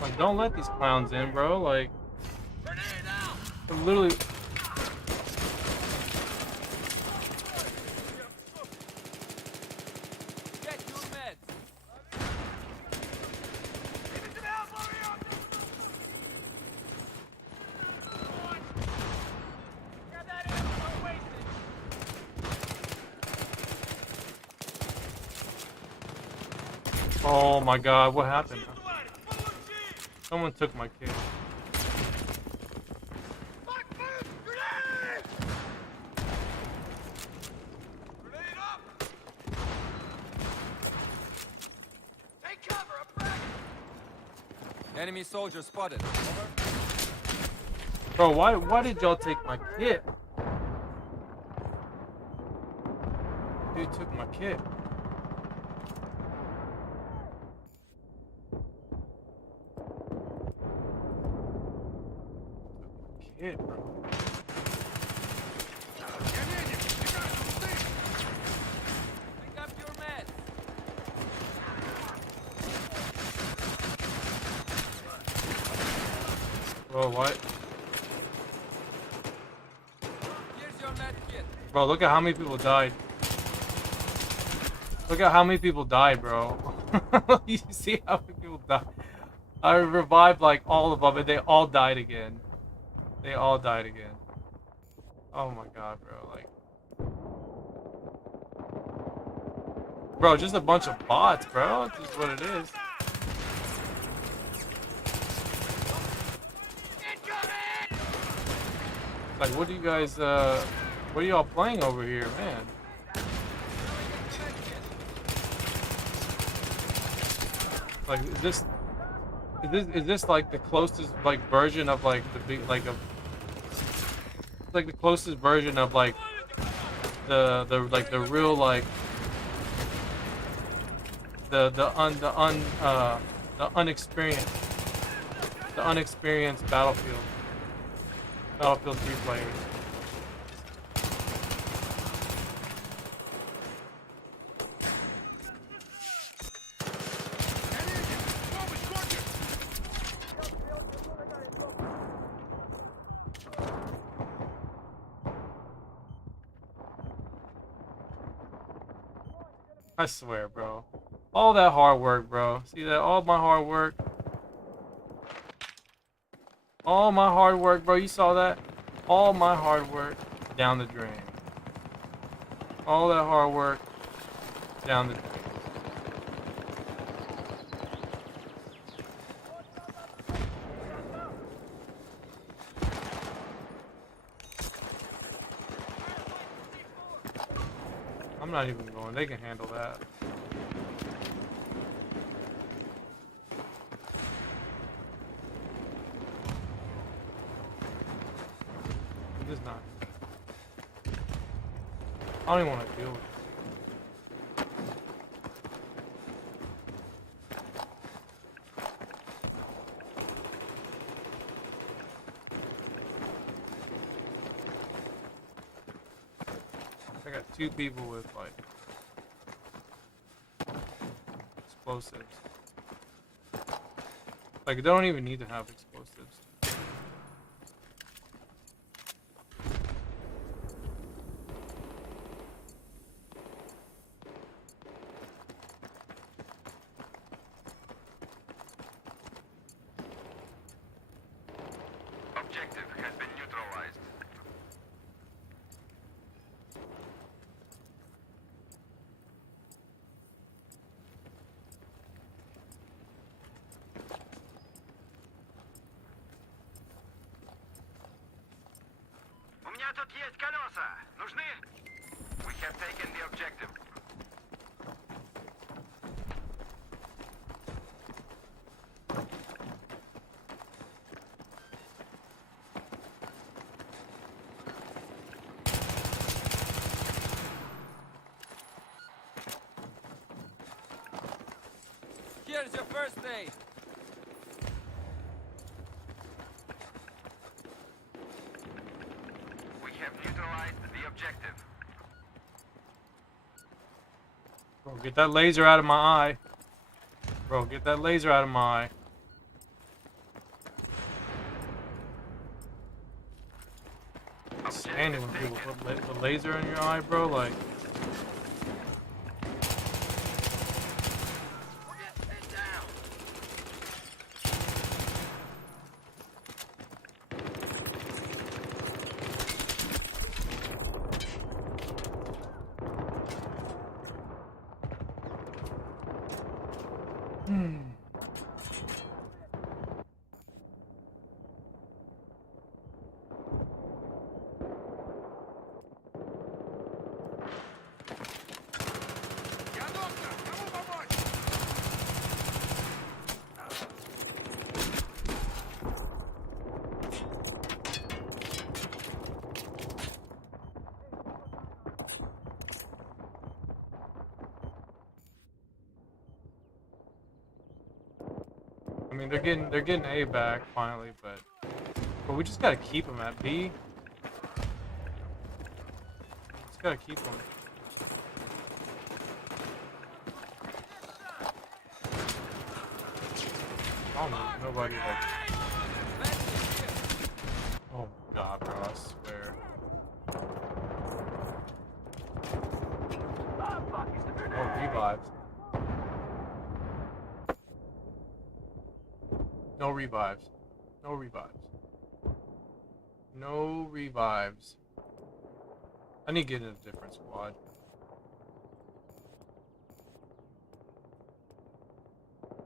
Like, don't let these clowns in, bro. Like, they're literally. Get your meds. Oh my god, what happened? Someone took my kid. Take cover, I'm frag. Enemy soldier spotted, over. Bro, why did y'all take my kit? Dude took my kit. Kid, bro. Я медик! Лекарства нужны! Pick up your meds. Bro, what? Here's your med Bro, look at how many people died. Look at how many people died, bro. You see how many people died? I revived like all of them and they all died again. They all died again. Oh my god, bro. Like, bro, just a bunch of bots, bro. That's just what it is. Like, what do you guys, what are y'all playing over here, man? Like, is this like the closest like version of like the big like of like the closest version of like the real like the unexperienced Battlefield 3 players. I swear, bro. All that hard work, bro. See that? All my hard work. All my hard work, bro. You saw that? All my hard work down the drain. All that hard work down the drain. I'm not even going. They can handle that. It is not. I don't even want to deal with it. I got 2 people with like explosives. Like, they don't even need to have explosives. Objective has been neutralized. У меня тут есть колеса. Нужны? We have taken the objective. Here's your first aid. We have neutralized the objective. Bro, get that laser out of my eye. Bro, get that laser out of my eye. Standing when people put the laser in your eye, bro, like. We're getting pinned down. Я доктор! Кому помочь? I mean, they're getting A back finally, but we just gotta keep them at B. Just gotta keep them. Oh no, nobody like. Oh god, bro! I swear. revives. No revives. No revives. No revives. I need to get in a different squad.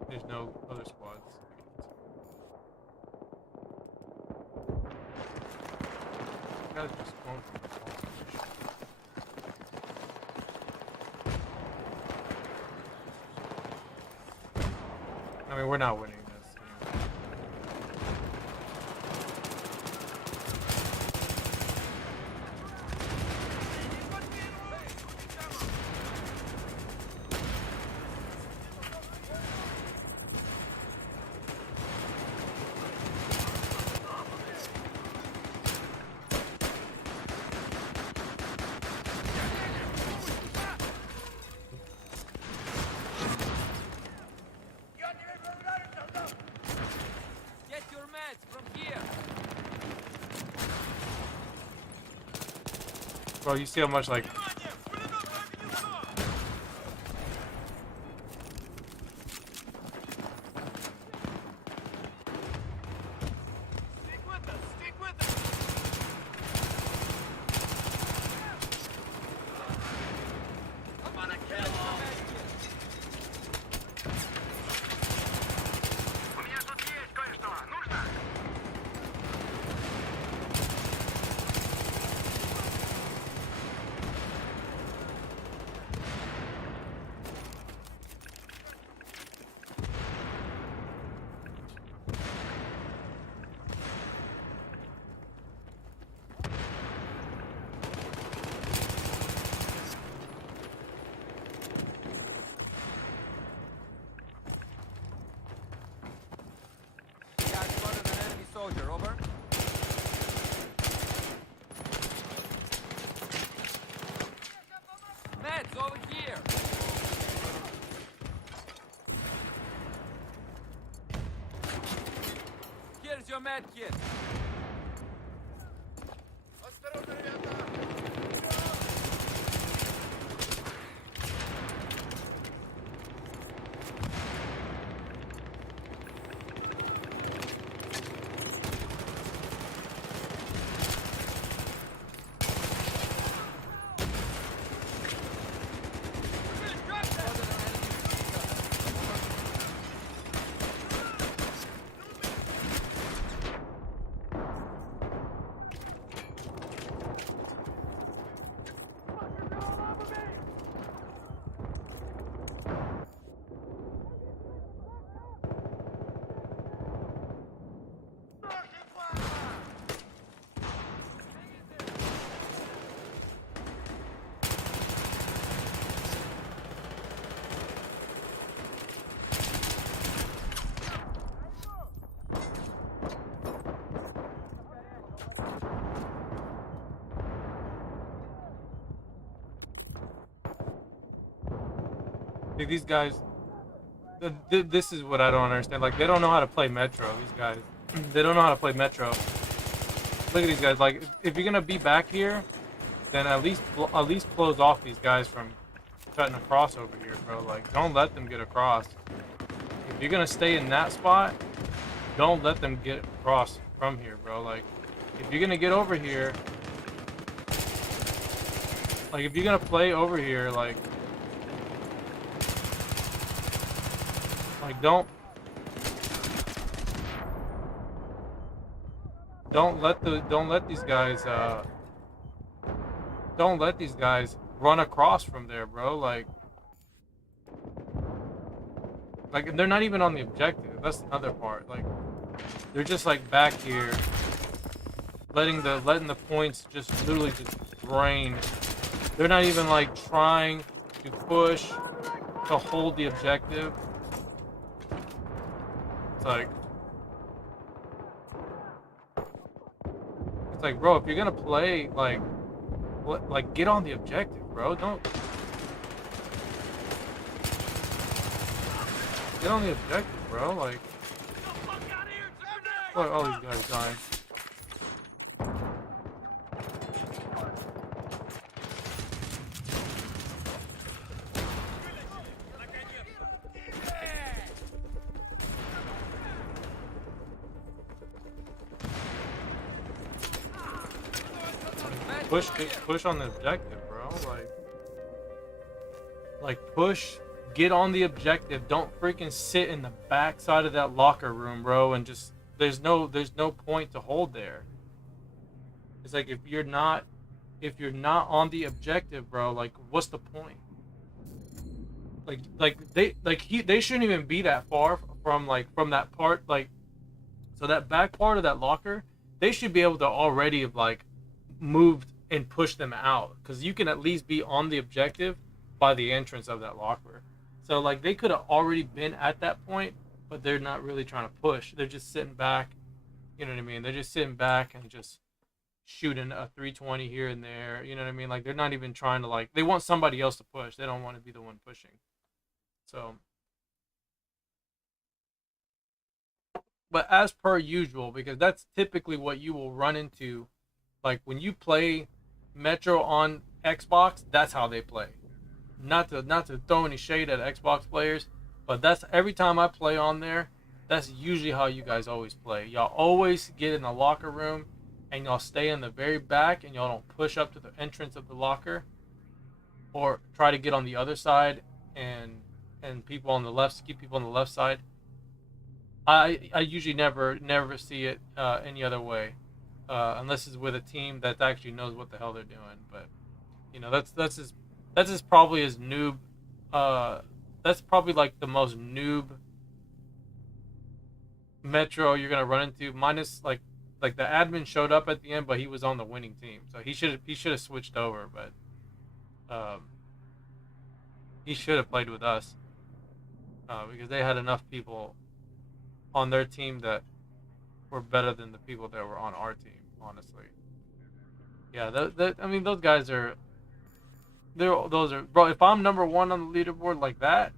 There's no other squads. These guys are just going for the ball. I mean, we're not winning this. Anyway. Get your meds from here. Bro, you see how much, like, Stick with us. Stick with us. I'm gonna kill you. У меня тут есть кое-что. Нужно? Yeah, I spotted an enemy soldier. Over. Meds over here. Here's your med kit. Осторожно, ребята! see, these guys, this is what I don't understand. Like, they don't know how to play Metro, these guys. They don't know how to play Metro. Look at these guys. Like, if you're gonna be back here, then at least close off these guys from cutting across over here, bro. Like, don't let them get across. If you're gonna stay in that spot, don't let them get across from here, bro. Like, if you're gonna get over here, like, if you're gonna play over here, like don't let these guys run across from there, bro. Like they're not even on the objective. That's another part. Like, they're just like back here, letting the points just literally just drain. They're not even like trying to push to hold the objective. It's like, bro, if you're gonna play, like get on the objective, bro. Don't get on the objective, bro. Like, look, all these guys dying. push on the objective, bro. Like push, get on the objective. Don't freaking sit in the back side of that locker room, bro, and just there's no point to hold there. It's like if you're not on the objective, bro, like what's the point? They shouldn't even be that far from that part, like, so that back part of that locker, they should be able to already have like moved and pushed them out, because you can at least be on the objective by the entrance of that locker. So like they could have already been at that point, but they're not really trying to push. They're just sitting back. You know what I mean? They're just sitting back and just shooting a 320 here and there. You know what I mean? Like they're not even trying to, like, they want somebody else to push. They don't want to be the one pushing. So, but as per usual, because that's typically what you will run into, like when you play Metro on Xbox, that's how they play. Not to throw any shade at Xbox players, but that's every time I play on there, that's usually how you guys always play. Y'all always get in the locker room and y'all stay in the very back and y'all don't push up to the entrance of the locker or try to get on the other side and people on the left, keep people on the left side. I usually never see it any other way, unless it's with a team that actually knows what the hell they're doing. But you know, that's probably as noob. That's probably like the most noob Metro you're gonna run into. Minus like the admin showed up at the end, but he was on the winning team, so he should have switched over. But he should have played with us because they had enough people on their team that were better than the people that were on our team. Honestly, yeah. I mean, those guys are. Those are, bro. If I'm number one on the leaderboard like that,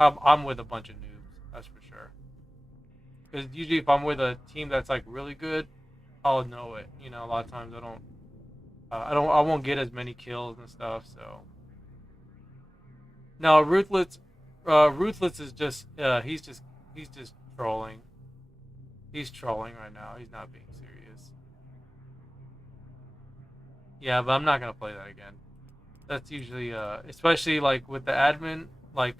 I'm with a bunch of noobs. That's for sure. Because usually, if I'm with a team that's like really good, I'll know it. You know, a lot of times I won't get as many kills and stuff. So no, Ruthless is just he's just trolling. He's trolling right now. He's not being serious. Yeah, but I'm not gonna play that again. That's usually especially like with the admin, like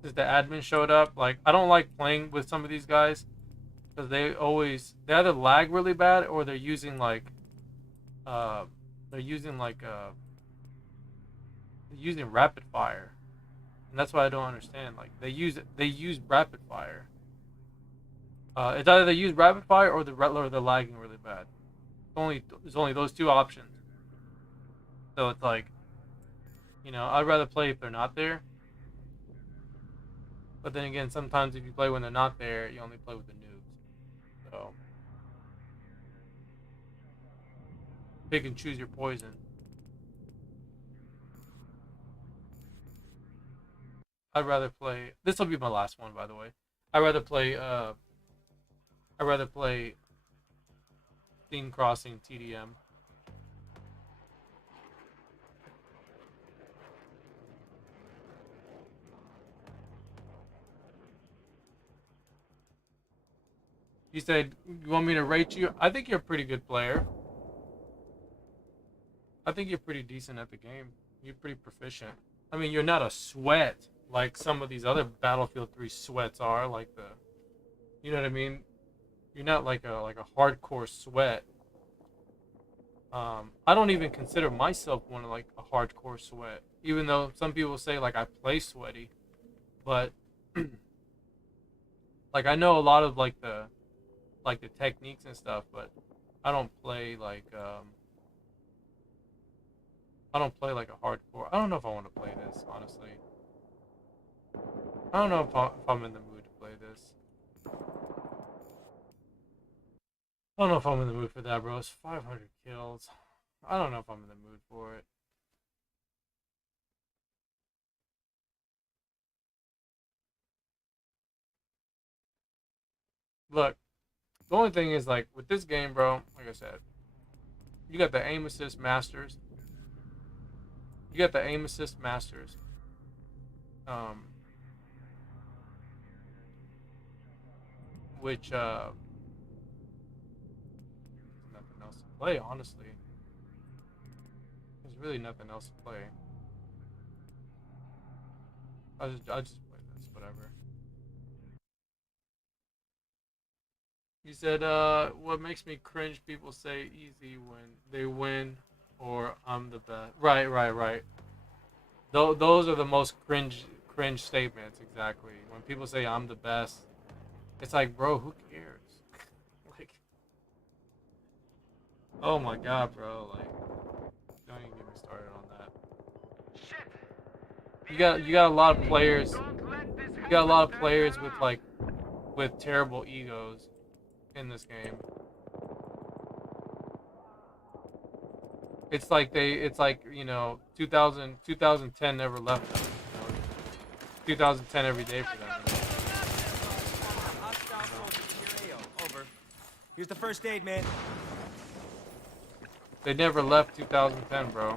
since the admin showed up, like I don't like playing with some of these guys because they either lag really bad or they're using rapid fire, and that's what I don't understand. Like they use rapid fire. It's either they use rapid fire or they're lagging really bad. There's only those two options. So it's like, you know, I'd rather play if they're not there. But then again, sometimes if you play when they're not there, you only play with the noobs. So pick and choose your poison. I'd rather play. This will be my last one, by the way. I'd rather play Theme Crossing TDM. You said you want me to rate you? I think you're a pretty good player. I think you're pretty decent at the game. You're pretty proficient. I mean, you're not a sweat like some of these other Battlefield 3 sweats are. Like you know what I mean? You're not like a hardcore sweat. I don't even consider myself one of like a hardcore sweat, even though some people say like I play sweaty, but like I know a lot of like the techniques and stuff, but I don't play like a hardcore. I don't know if I want to play this, honestly. I don't know if I'm in the mood to play this. I don't know if I'm in the mood for that, bro. It's 500 kills. I don't know if I'm in the mood for it. Look, the only thing is, like, with this game, bro, like I said, you got the aim assist masters. Which, nothing else to play, honestly. really nothing else to play. I just play this, whatever. You said, what makes me cringe? People say easy when they win, or I'm the best. Right. Those are the most cringe statements. Exactly. When people say I'm the best, it's like, bro, who cares? Like, oh my god, bro. Like, don't even get me started on that. Shit. You got a lot of players. Don't let this You got a lot of happen. players with terrible egos in this game. It's like 2010 never left them. 2010 every day for them. Hostile soldiers in your AO. Over. Here's the first aid, man. They never left 2010, bro.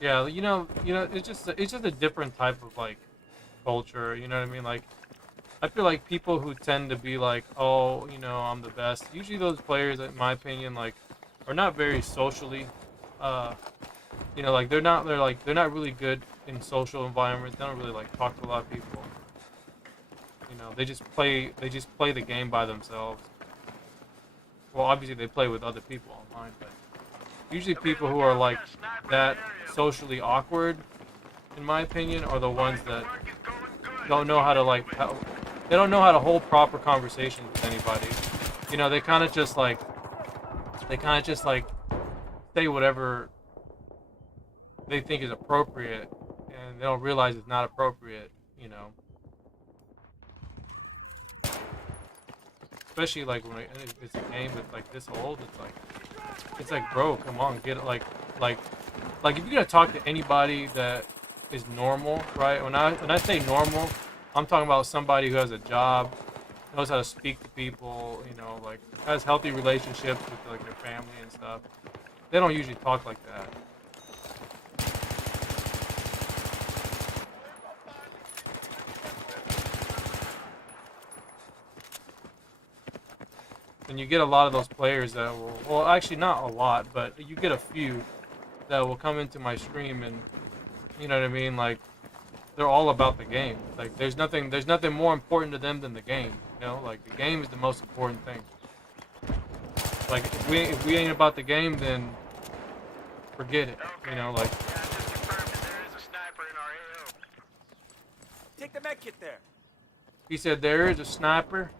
Yeah, it's just a different type of like culture. You know what I mean? Like, I feel like people who tend to be like, oh, I'm the best. Usually those players, in my opinion, like, are not very socially, like they're not really good in social environments. They don't really like talk to a lot of people. They just play the game by themselves. Well, obviously they play with other people online, but usually people who are like that socially awkward, in my opinion, are the ones that don't know how to they don't know how to hold proper conversations with anybody. They kind of just like say whatever they think is appropriate, and they don't realize it's not appropriate. Especially like when it's a game that's like this old, it's like, bro, come on, get it. Like if you're gonna talk to anybody that is normal, right? When I say normal, I'm talking about somebody who has a job, knows how to speak to people, like has healthy relationships with like their family and stuff. They don't usually talk like that. And you get a lot of those players that will, well, actually not a lot, but you get a few that will come into my stream and, you know what I mean, like, they're all about the game. Like, there's nothing more important to them than the game, like, the game is the most important thing. Like, if we ain't about the game, then forget it, like. Yeah, I just confirmed that there is a sniper in our AO. Take the med kit there. He said there is a sniper.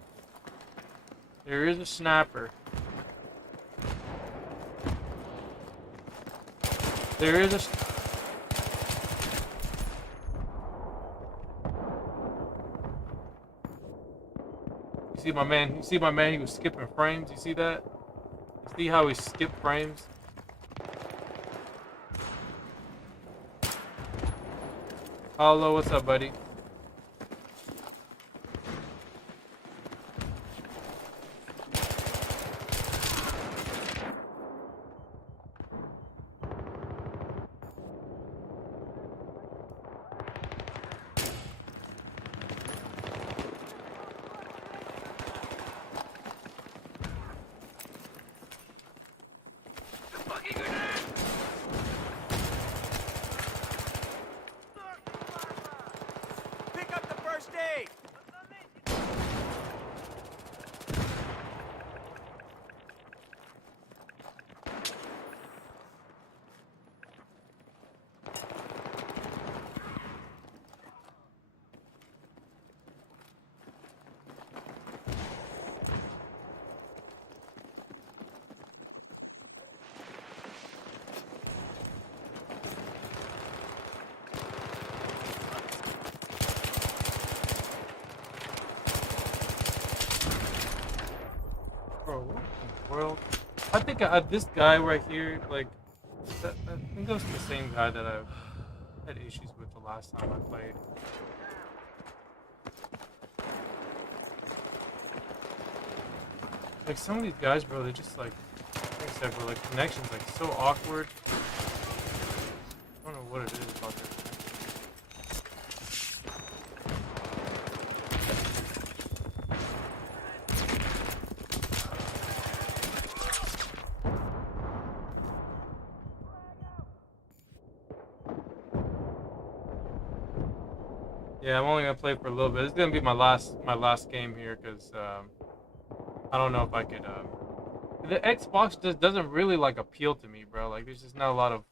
There is a sniper. There is a... You see my man, he was skipping frames, you see that? You see how he skipped frames? Hello, what's up, buddy? Pick up the first aid. Bro, what in the world? I think this guy right here, like, think that was the same guy that I had issues with the last time I played. Like some of these guys, bro, they just like I said, bro, like connections like so awkward. I don't know what it is about their connection. Yeah, I'm only gonna play for a little bit. It's gonna be my last game here because I don't know if I could. The Xbox just doesn't really like appeal to me, bro. Like there's just not a lot of.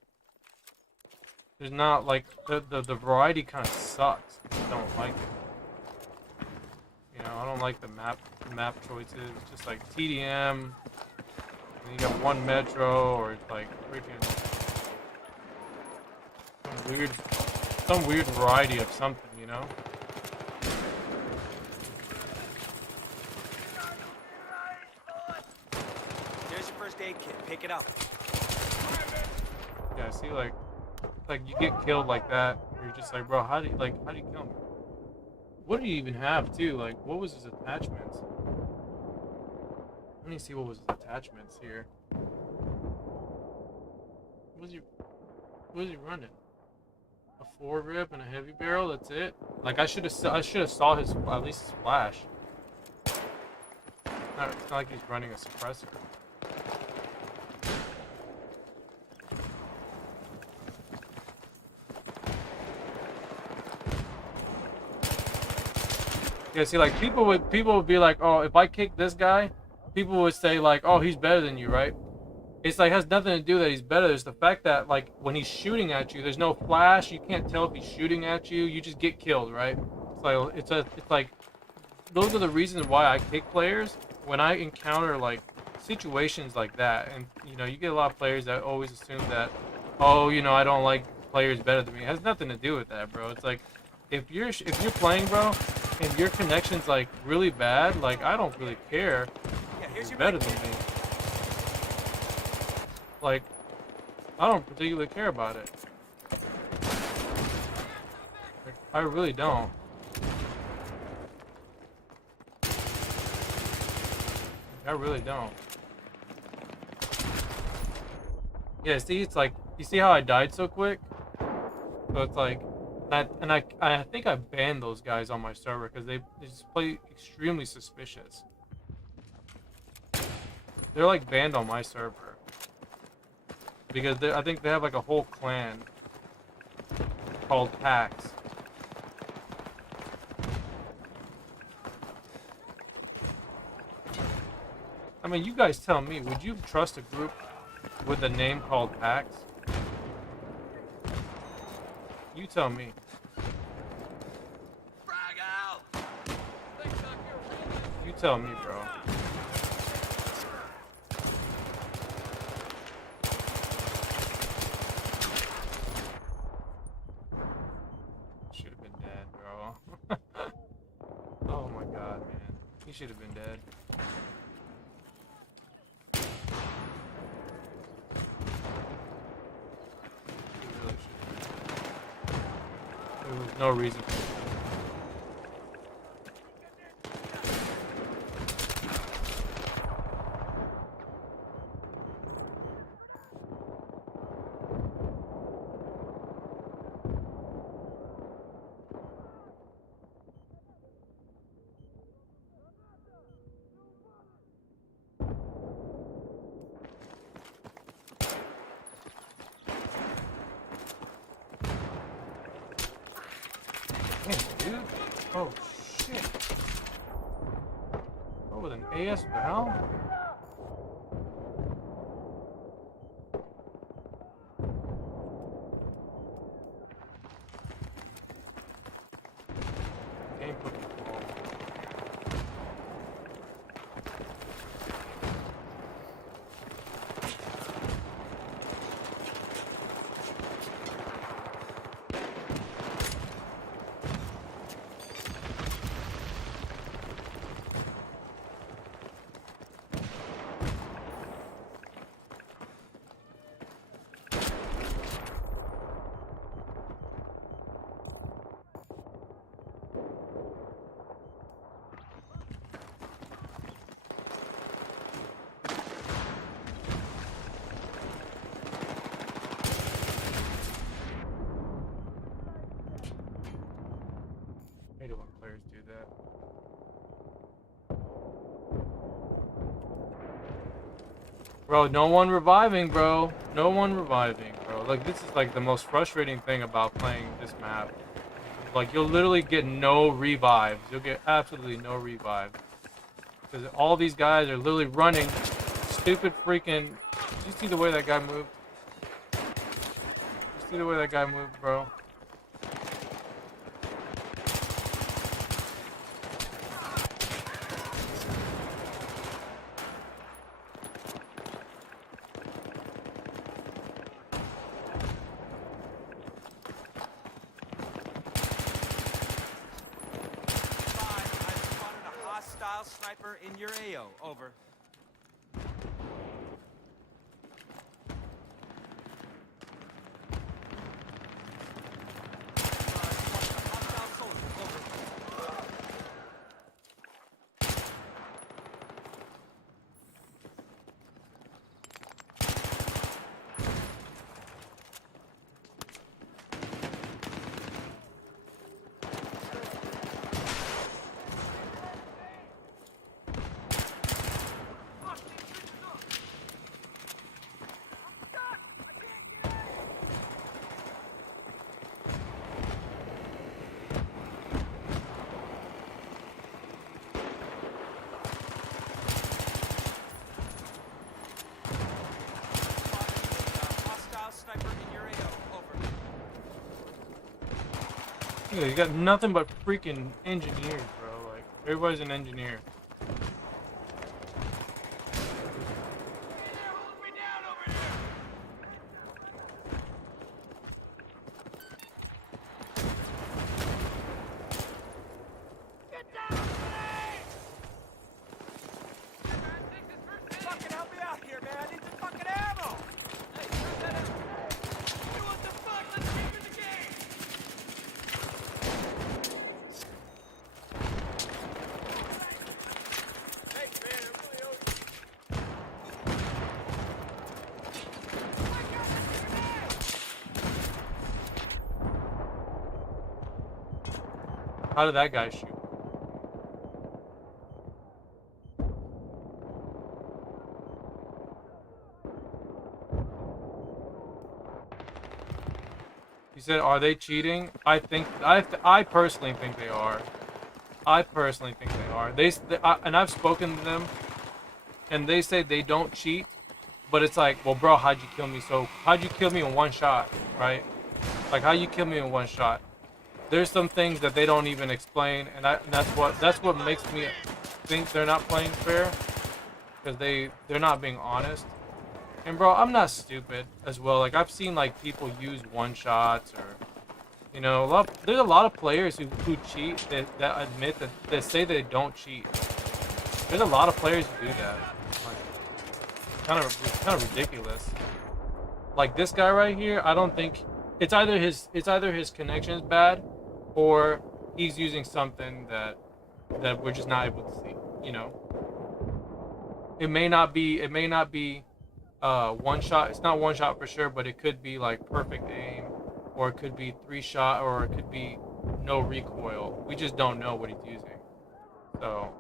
There's not like the variety kind of sucks. I just don't like it. You know, I don't like the map choices. It's just like TDM. And you got one Metro, or it's like freaking some weird variety of something, you know. There's your first aid kit. Pick it up. Yeah, see, like you get killed like that, or you're just like, bro, how do you kill me? What do you even have too? Like, what was his attachments? Let me see what was his attachments here. What was he running? A foregrip and a heavy barrel. That's it. Like I should have saw his at least his flash. It's not like he's running a suppressor. Yeah, see, like people would be like, oh, if I kick this guy, people would say like, oh, he's better than you, right? It's like has nothing to do that he's better. It's the fact that like when he's shooting at you, there's no flash. You can't tell if he's shooting at you. You just get killed, right? It's like those are the reasons why I kick players when I encounter like situations like that. And you know, you get a lot of players that always assume that, oh, you know, I don't like players better than me. It has nothing to do with that, bro. It's like if you're playing, bro, and your connection's like really bad, like I don't really care. Yeah, here's your better than me. Like, I don't particularly care about it. Like, I really don't. I really don't. Yeah, see, it's like, you see how I died so quick? So it's like, I think I banned those guys on my server because they just play extremely suspicious. They're like banned on my server. Because I think they have like a whole clan called Packs. I mean, you guys tell me, would you trust a group with a name called Packs? You tell me. Frag out. You tell me, bro. Should have been dead, bro. Oh my god, man. He should have been dead. He really should have. There was no reason for it. Damn, dude. Oh, shit. Oh, with an AS valve? Game put me off. that. Bro, no one reviving, bro. No one reviving, bro. Like, this is like the most frustrating thing about playing this map. Like, you'll literally get no revives. You'll get absolutely no revives. Because all these guys are literally running stupid freaking... Did you see the way that guy moved? Did you see the way that guy moved, bro? Sniper in your AO. Over. Yeah, you got nothing but freaking engineers, bro. Like, everybody's an engineer. Fucking help me out here, man. I need some fucking ammo. Hey, turn that up. Hey, what the fuck? Let's get in the game. Thanks, man. I really owe you. How did that guy shoot? You said, are they cheating? I personally think they are. I personally think they are. And I've spoken to them, and they say they don't cheat, but it's like, well, bro, how'd you kill me? So how'd you kill me in one shot, right? Like, how you kill me in one shot? There's some things that they don't even explain, and that's what makes me think they're not playing fair, because they're not being honest. And bro, I'm not stupid as well. Like, I've seen like people use one shots, or you know, there's a lot of players who cheat that admit that say they don't cheat. There's a lot of players who do that. Like, kind of ridiculous. Like this guy right here, I don't think it's either his connection is bad, or he's using something that we're just not able to see. You know, it may not be one shot. It's not one shot for sure, but it could be like perfect aim, or it could be 3-shot, or it could be no recoil. We just don't know what he's using. So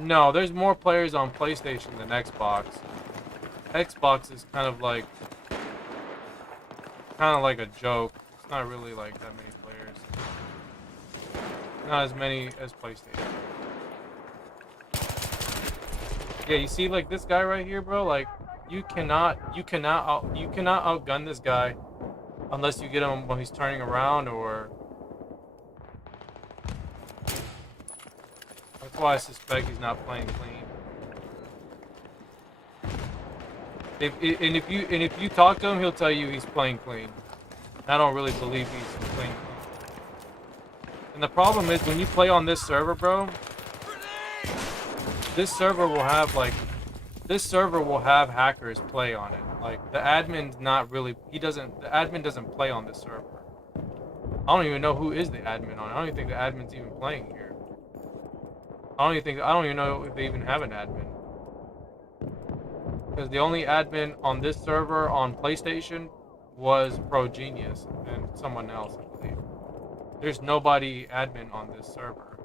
no, there's more players on PlayStation than Xbox. Xbox is kind of like a joke. It's not really like that many players. Not as many as PlayStation. Yeah, you see, like this guy right here, bro. Like, you cannot outgun this guy unless you get him when he's turning around, or that's why I suspect he's not playing clean. If you talk to him, he'll tell you he's playing clean. I don't really believe he's playing clean. And the problem is, when you play on this server, bro, this server will have hackers play on it. Like, the admin's not really, the admin doesn't play on this server. I don't even know who is the admin on it. I don't even think the admin's even playing here. I don't even know if they even have an admin. Because the only admin on this server on PlayStation was Pro Genius and someone else, I believe. There's nobody admin on this server.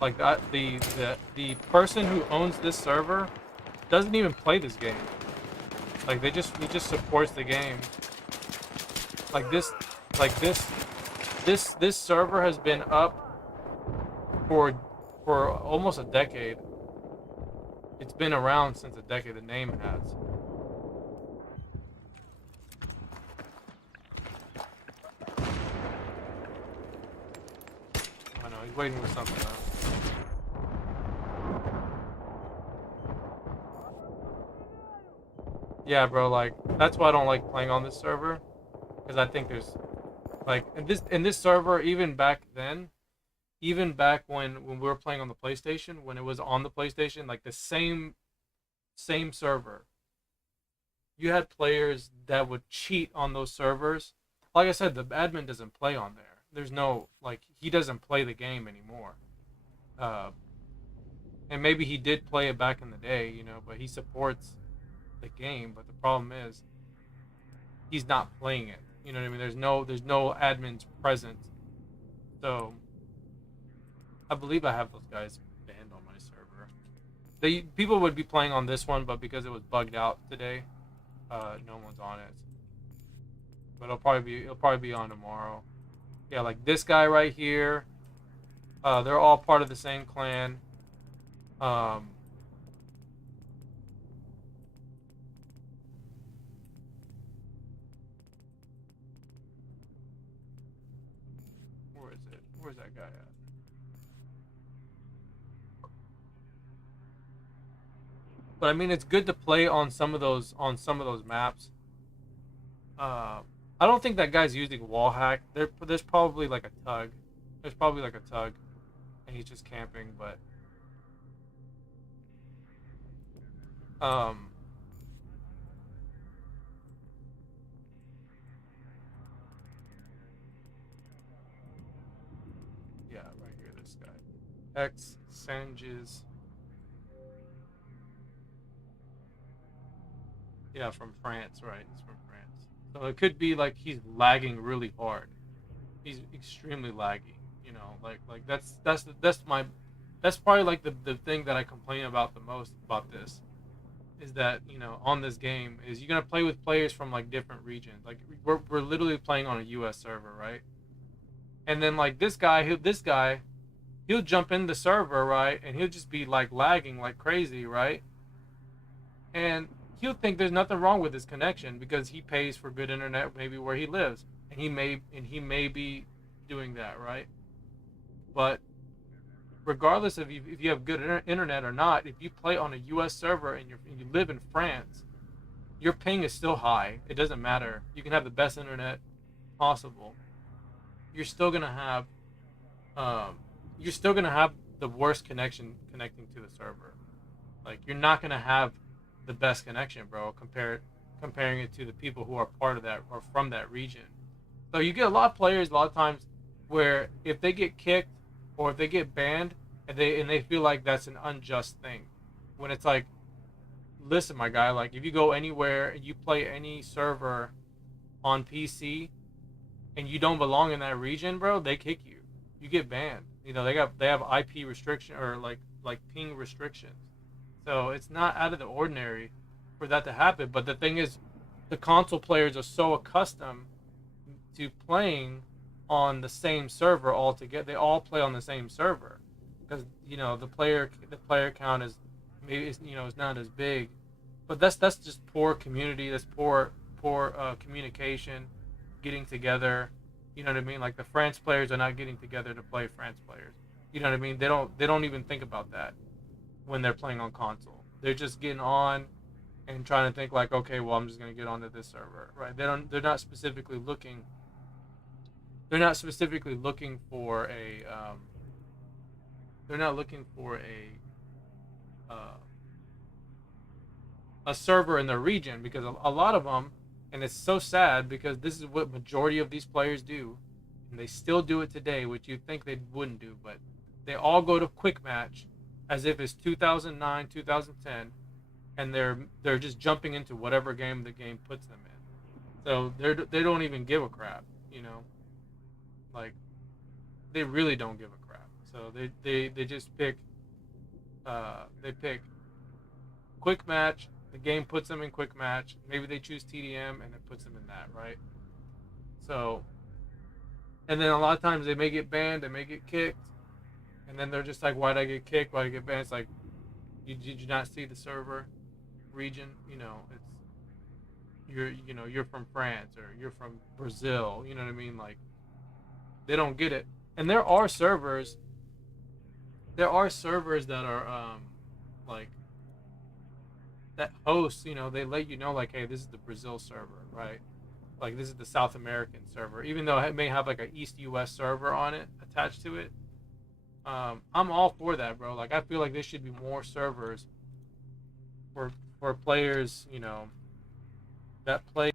Like that, the person who owns this server doesn't even play this game. Like he just supports the game. Like this server has been up for almost a decade. It's been around since a decade. The name has. I know he's waiting for something else. Yeah, bro. Like that's why I don't like playing on this server, because I think there's like in this server, even back then, even back when we were playing on the PlayStation, when it was on the PlayStation, like the same server, you had players that would cheat on those servers. Like I said, the admin doesn't play on there. There's no, like, he doesn't play the game anymore. And maybe he did play it back in the day, you know, but he supports the game. But the problem is, he's not playing it. You know what I mean? There's no admins present. So I believe I have those guys banned on my server. People would be playing on this one, but because it was bugged out today, no one's on it. But it'll probably be on tomorrow. Yeah, like this guy right here. They're all part of the same clan. Where is it? Where's that guy at? But I mean, it's good to play on some of those maps. I don't think that guy's using wall hack. There's probably like a tug. There's probably like a tug, and he's just camping. But yeah, right here, this guy, X Sanges. Yeah, from France, right? He's from France. So it could be like he's lagging really hard. He's extremely laggy. You know, like that's probably like the thing that I complain about the most about this is that, you know, on this game is you're gonna play with players from like different regions. Like we're literally playing on a U.S. server, right? And then like this guy, he'll jump in the server, right, and he'll just be like lagging like crazy, right? And he'll think there's nothing wrong with his connection because he pays for good internet maybe where he lives, and he may be doing that, right? But regardless of if you have good internet or not, if you play on a U.S. server and you live in France, your ping is still high. It doesn't matter. You can have the best internet possible. You're still gonna have the worst connection connecting to the server. Like you're not gonna have the best connection, bro. Comparing it to the people who are part of that or from that region. So you get a lot of players a lot of times where if they get kicked or if they get banned and they feel like that's an unjust thing, when it's like, listen, my guy, like if you go anywhere and you play any server on PC and you don't belong in that region, bro, they kick you. You get banned. You know, they have IP restriction or like ping restrictions. So it's not out of the ordinary for that to happen. But the thing is, the console players are so accustomed to playing on the same server all together. They all play on the same server because, you know, the player count is maybe is not as big. But that's just poor community. That's poor communication, getting together. You know what I mean? Like the France players are not getting together to play France players. You know what I mean? They don't even think about that when they're playing on console. They're just getting on and trying to think like, okay, well, I'm just gonna get onto this server, right? They're not specifically looking for a a server in their region, because a lot of them, and it's so sad because this is what majority of these players do, and they still do it today, which you'd think they wouldn't do, but they all go to quick match as if it's 2009, 2010, and they're just jumping into whatever game the game puts them in. So they don't even give a crap, you know. Like they really don't give a crap. So they just pick they pick quick match. The game puts them in quick match. Maybe they choose TDM and it puts them in that, right? So, and then a lot of times they may get banned, they may get kicked, and then they're just like, "Why'd I get kicked? Why'd I get banned?" It's like, did you not see the server region? You know, it's you're from France or you're from Brazil. You know what I mean? Like they don't get it. And there are servers. There are servers that are like that host. You know, they let you know like, hey, this is the Brazil server, right? Like this is the South American server, even though it may have like an East US server on it attached to it. I'm all for that, bro. Like I feel like there should be more servers for players, you know, that play.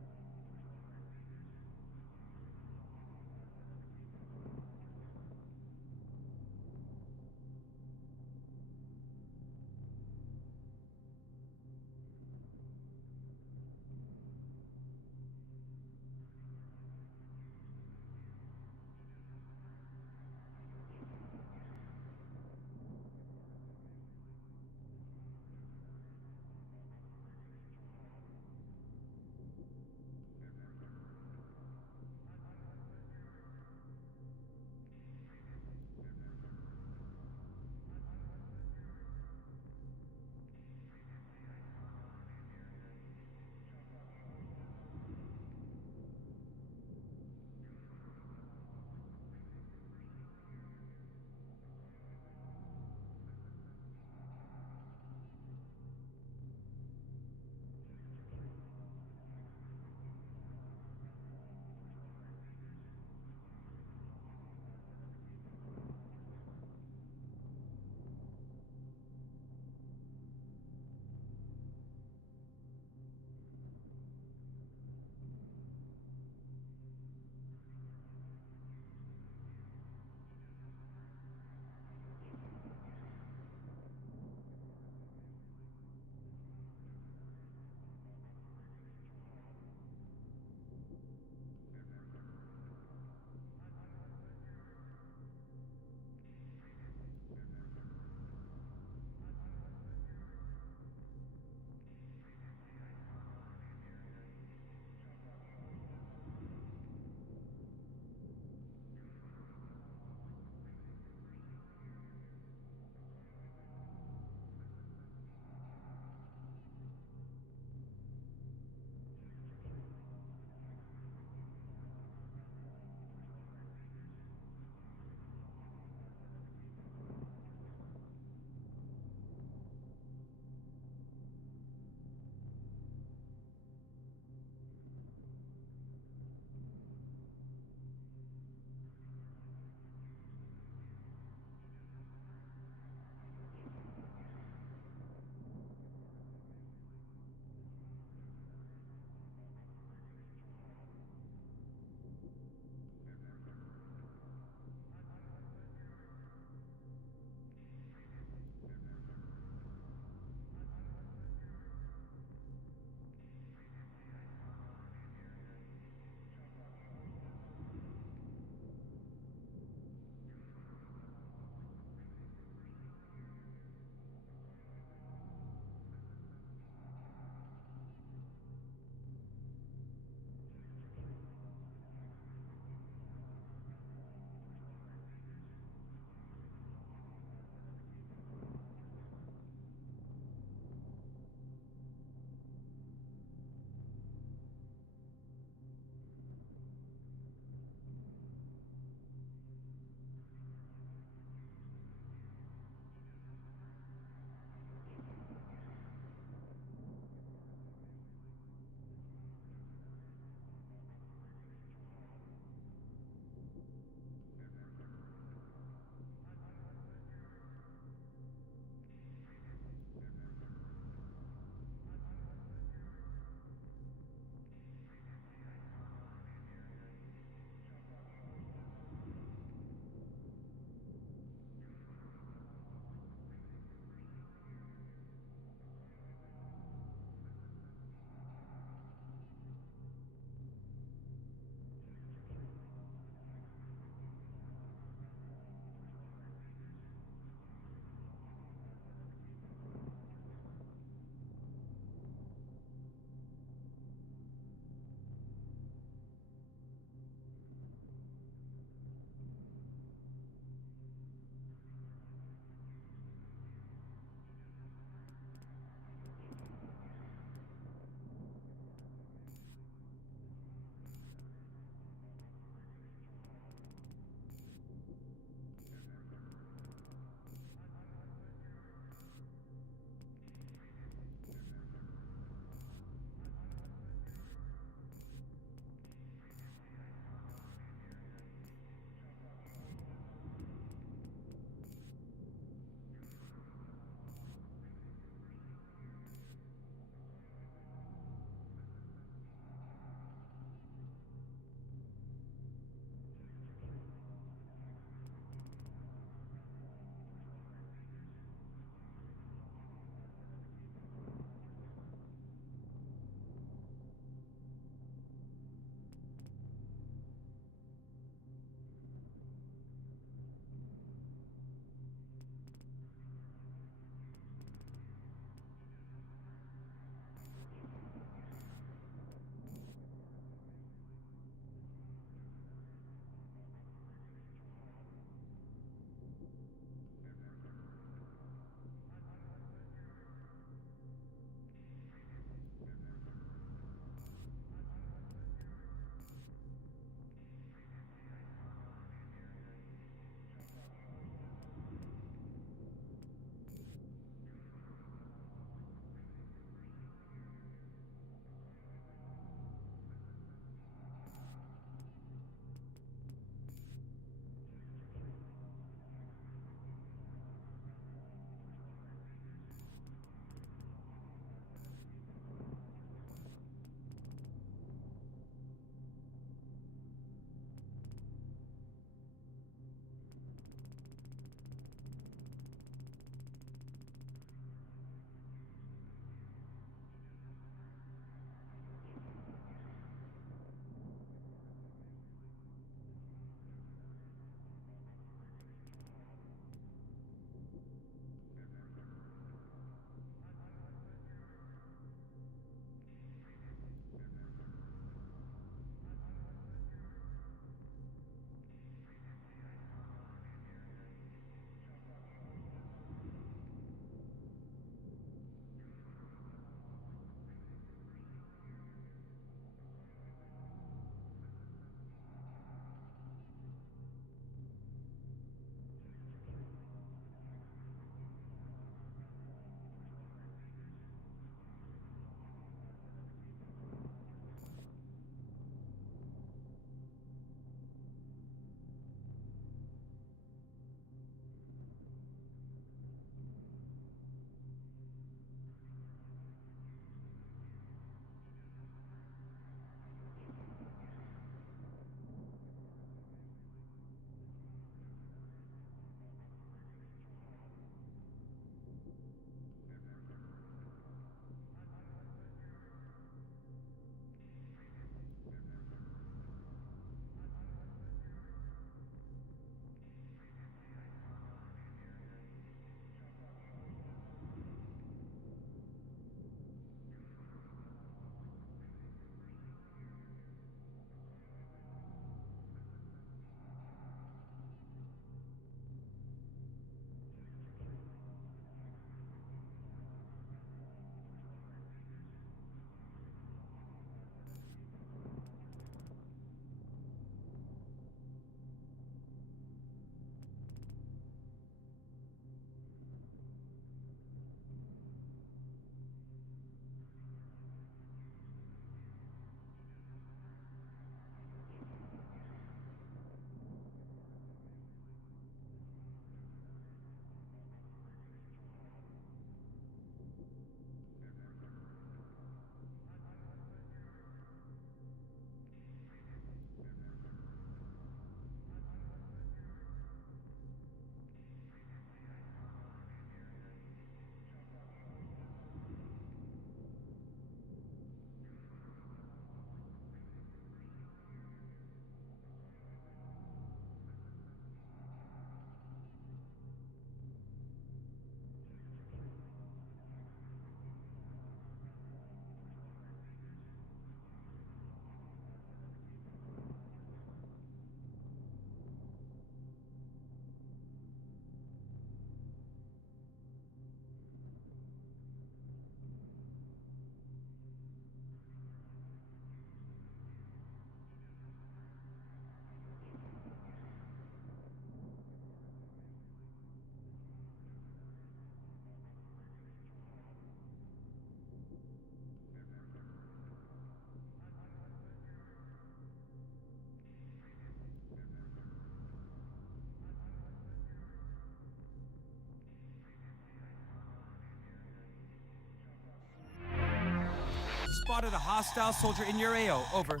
spotted a hostile soldier in your AO. Over.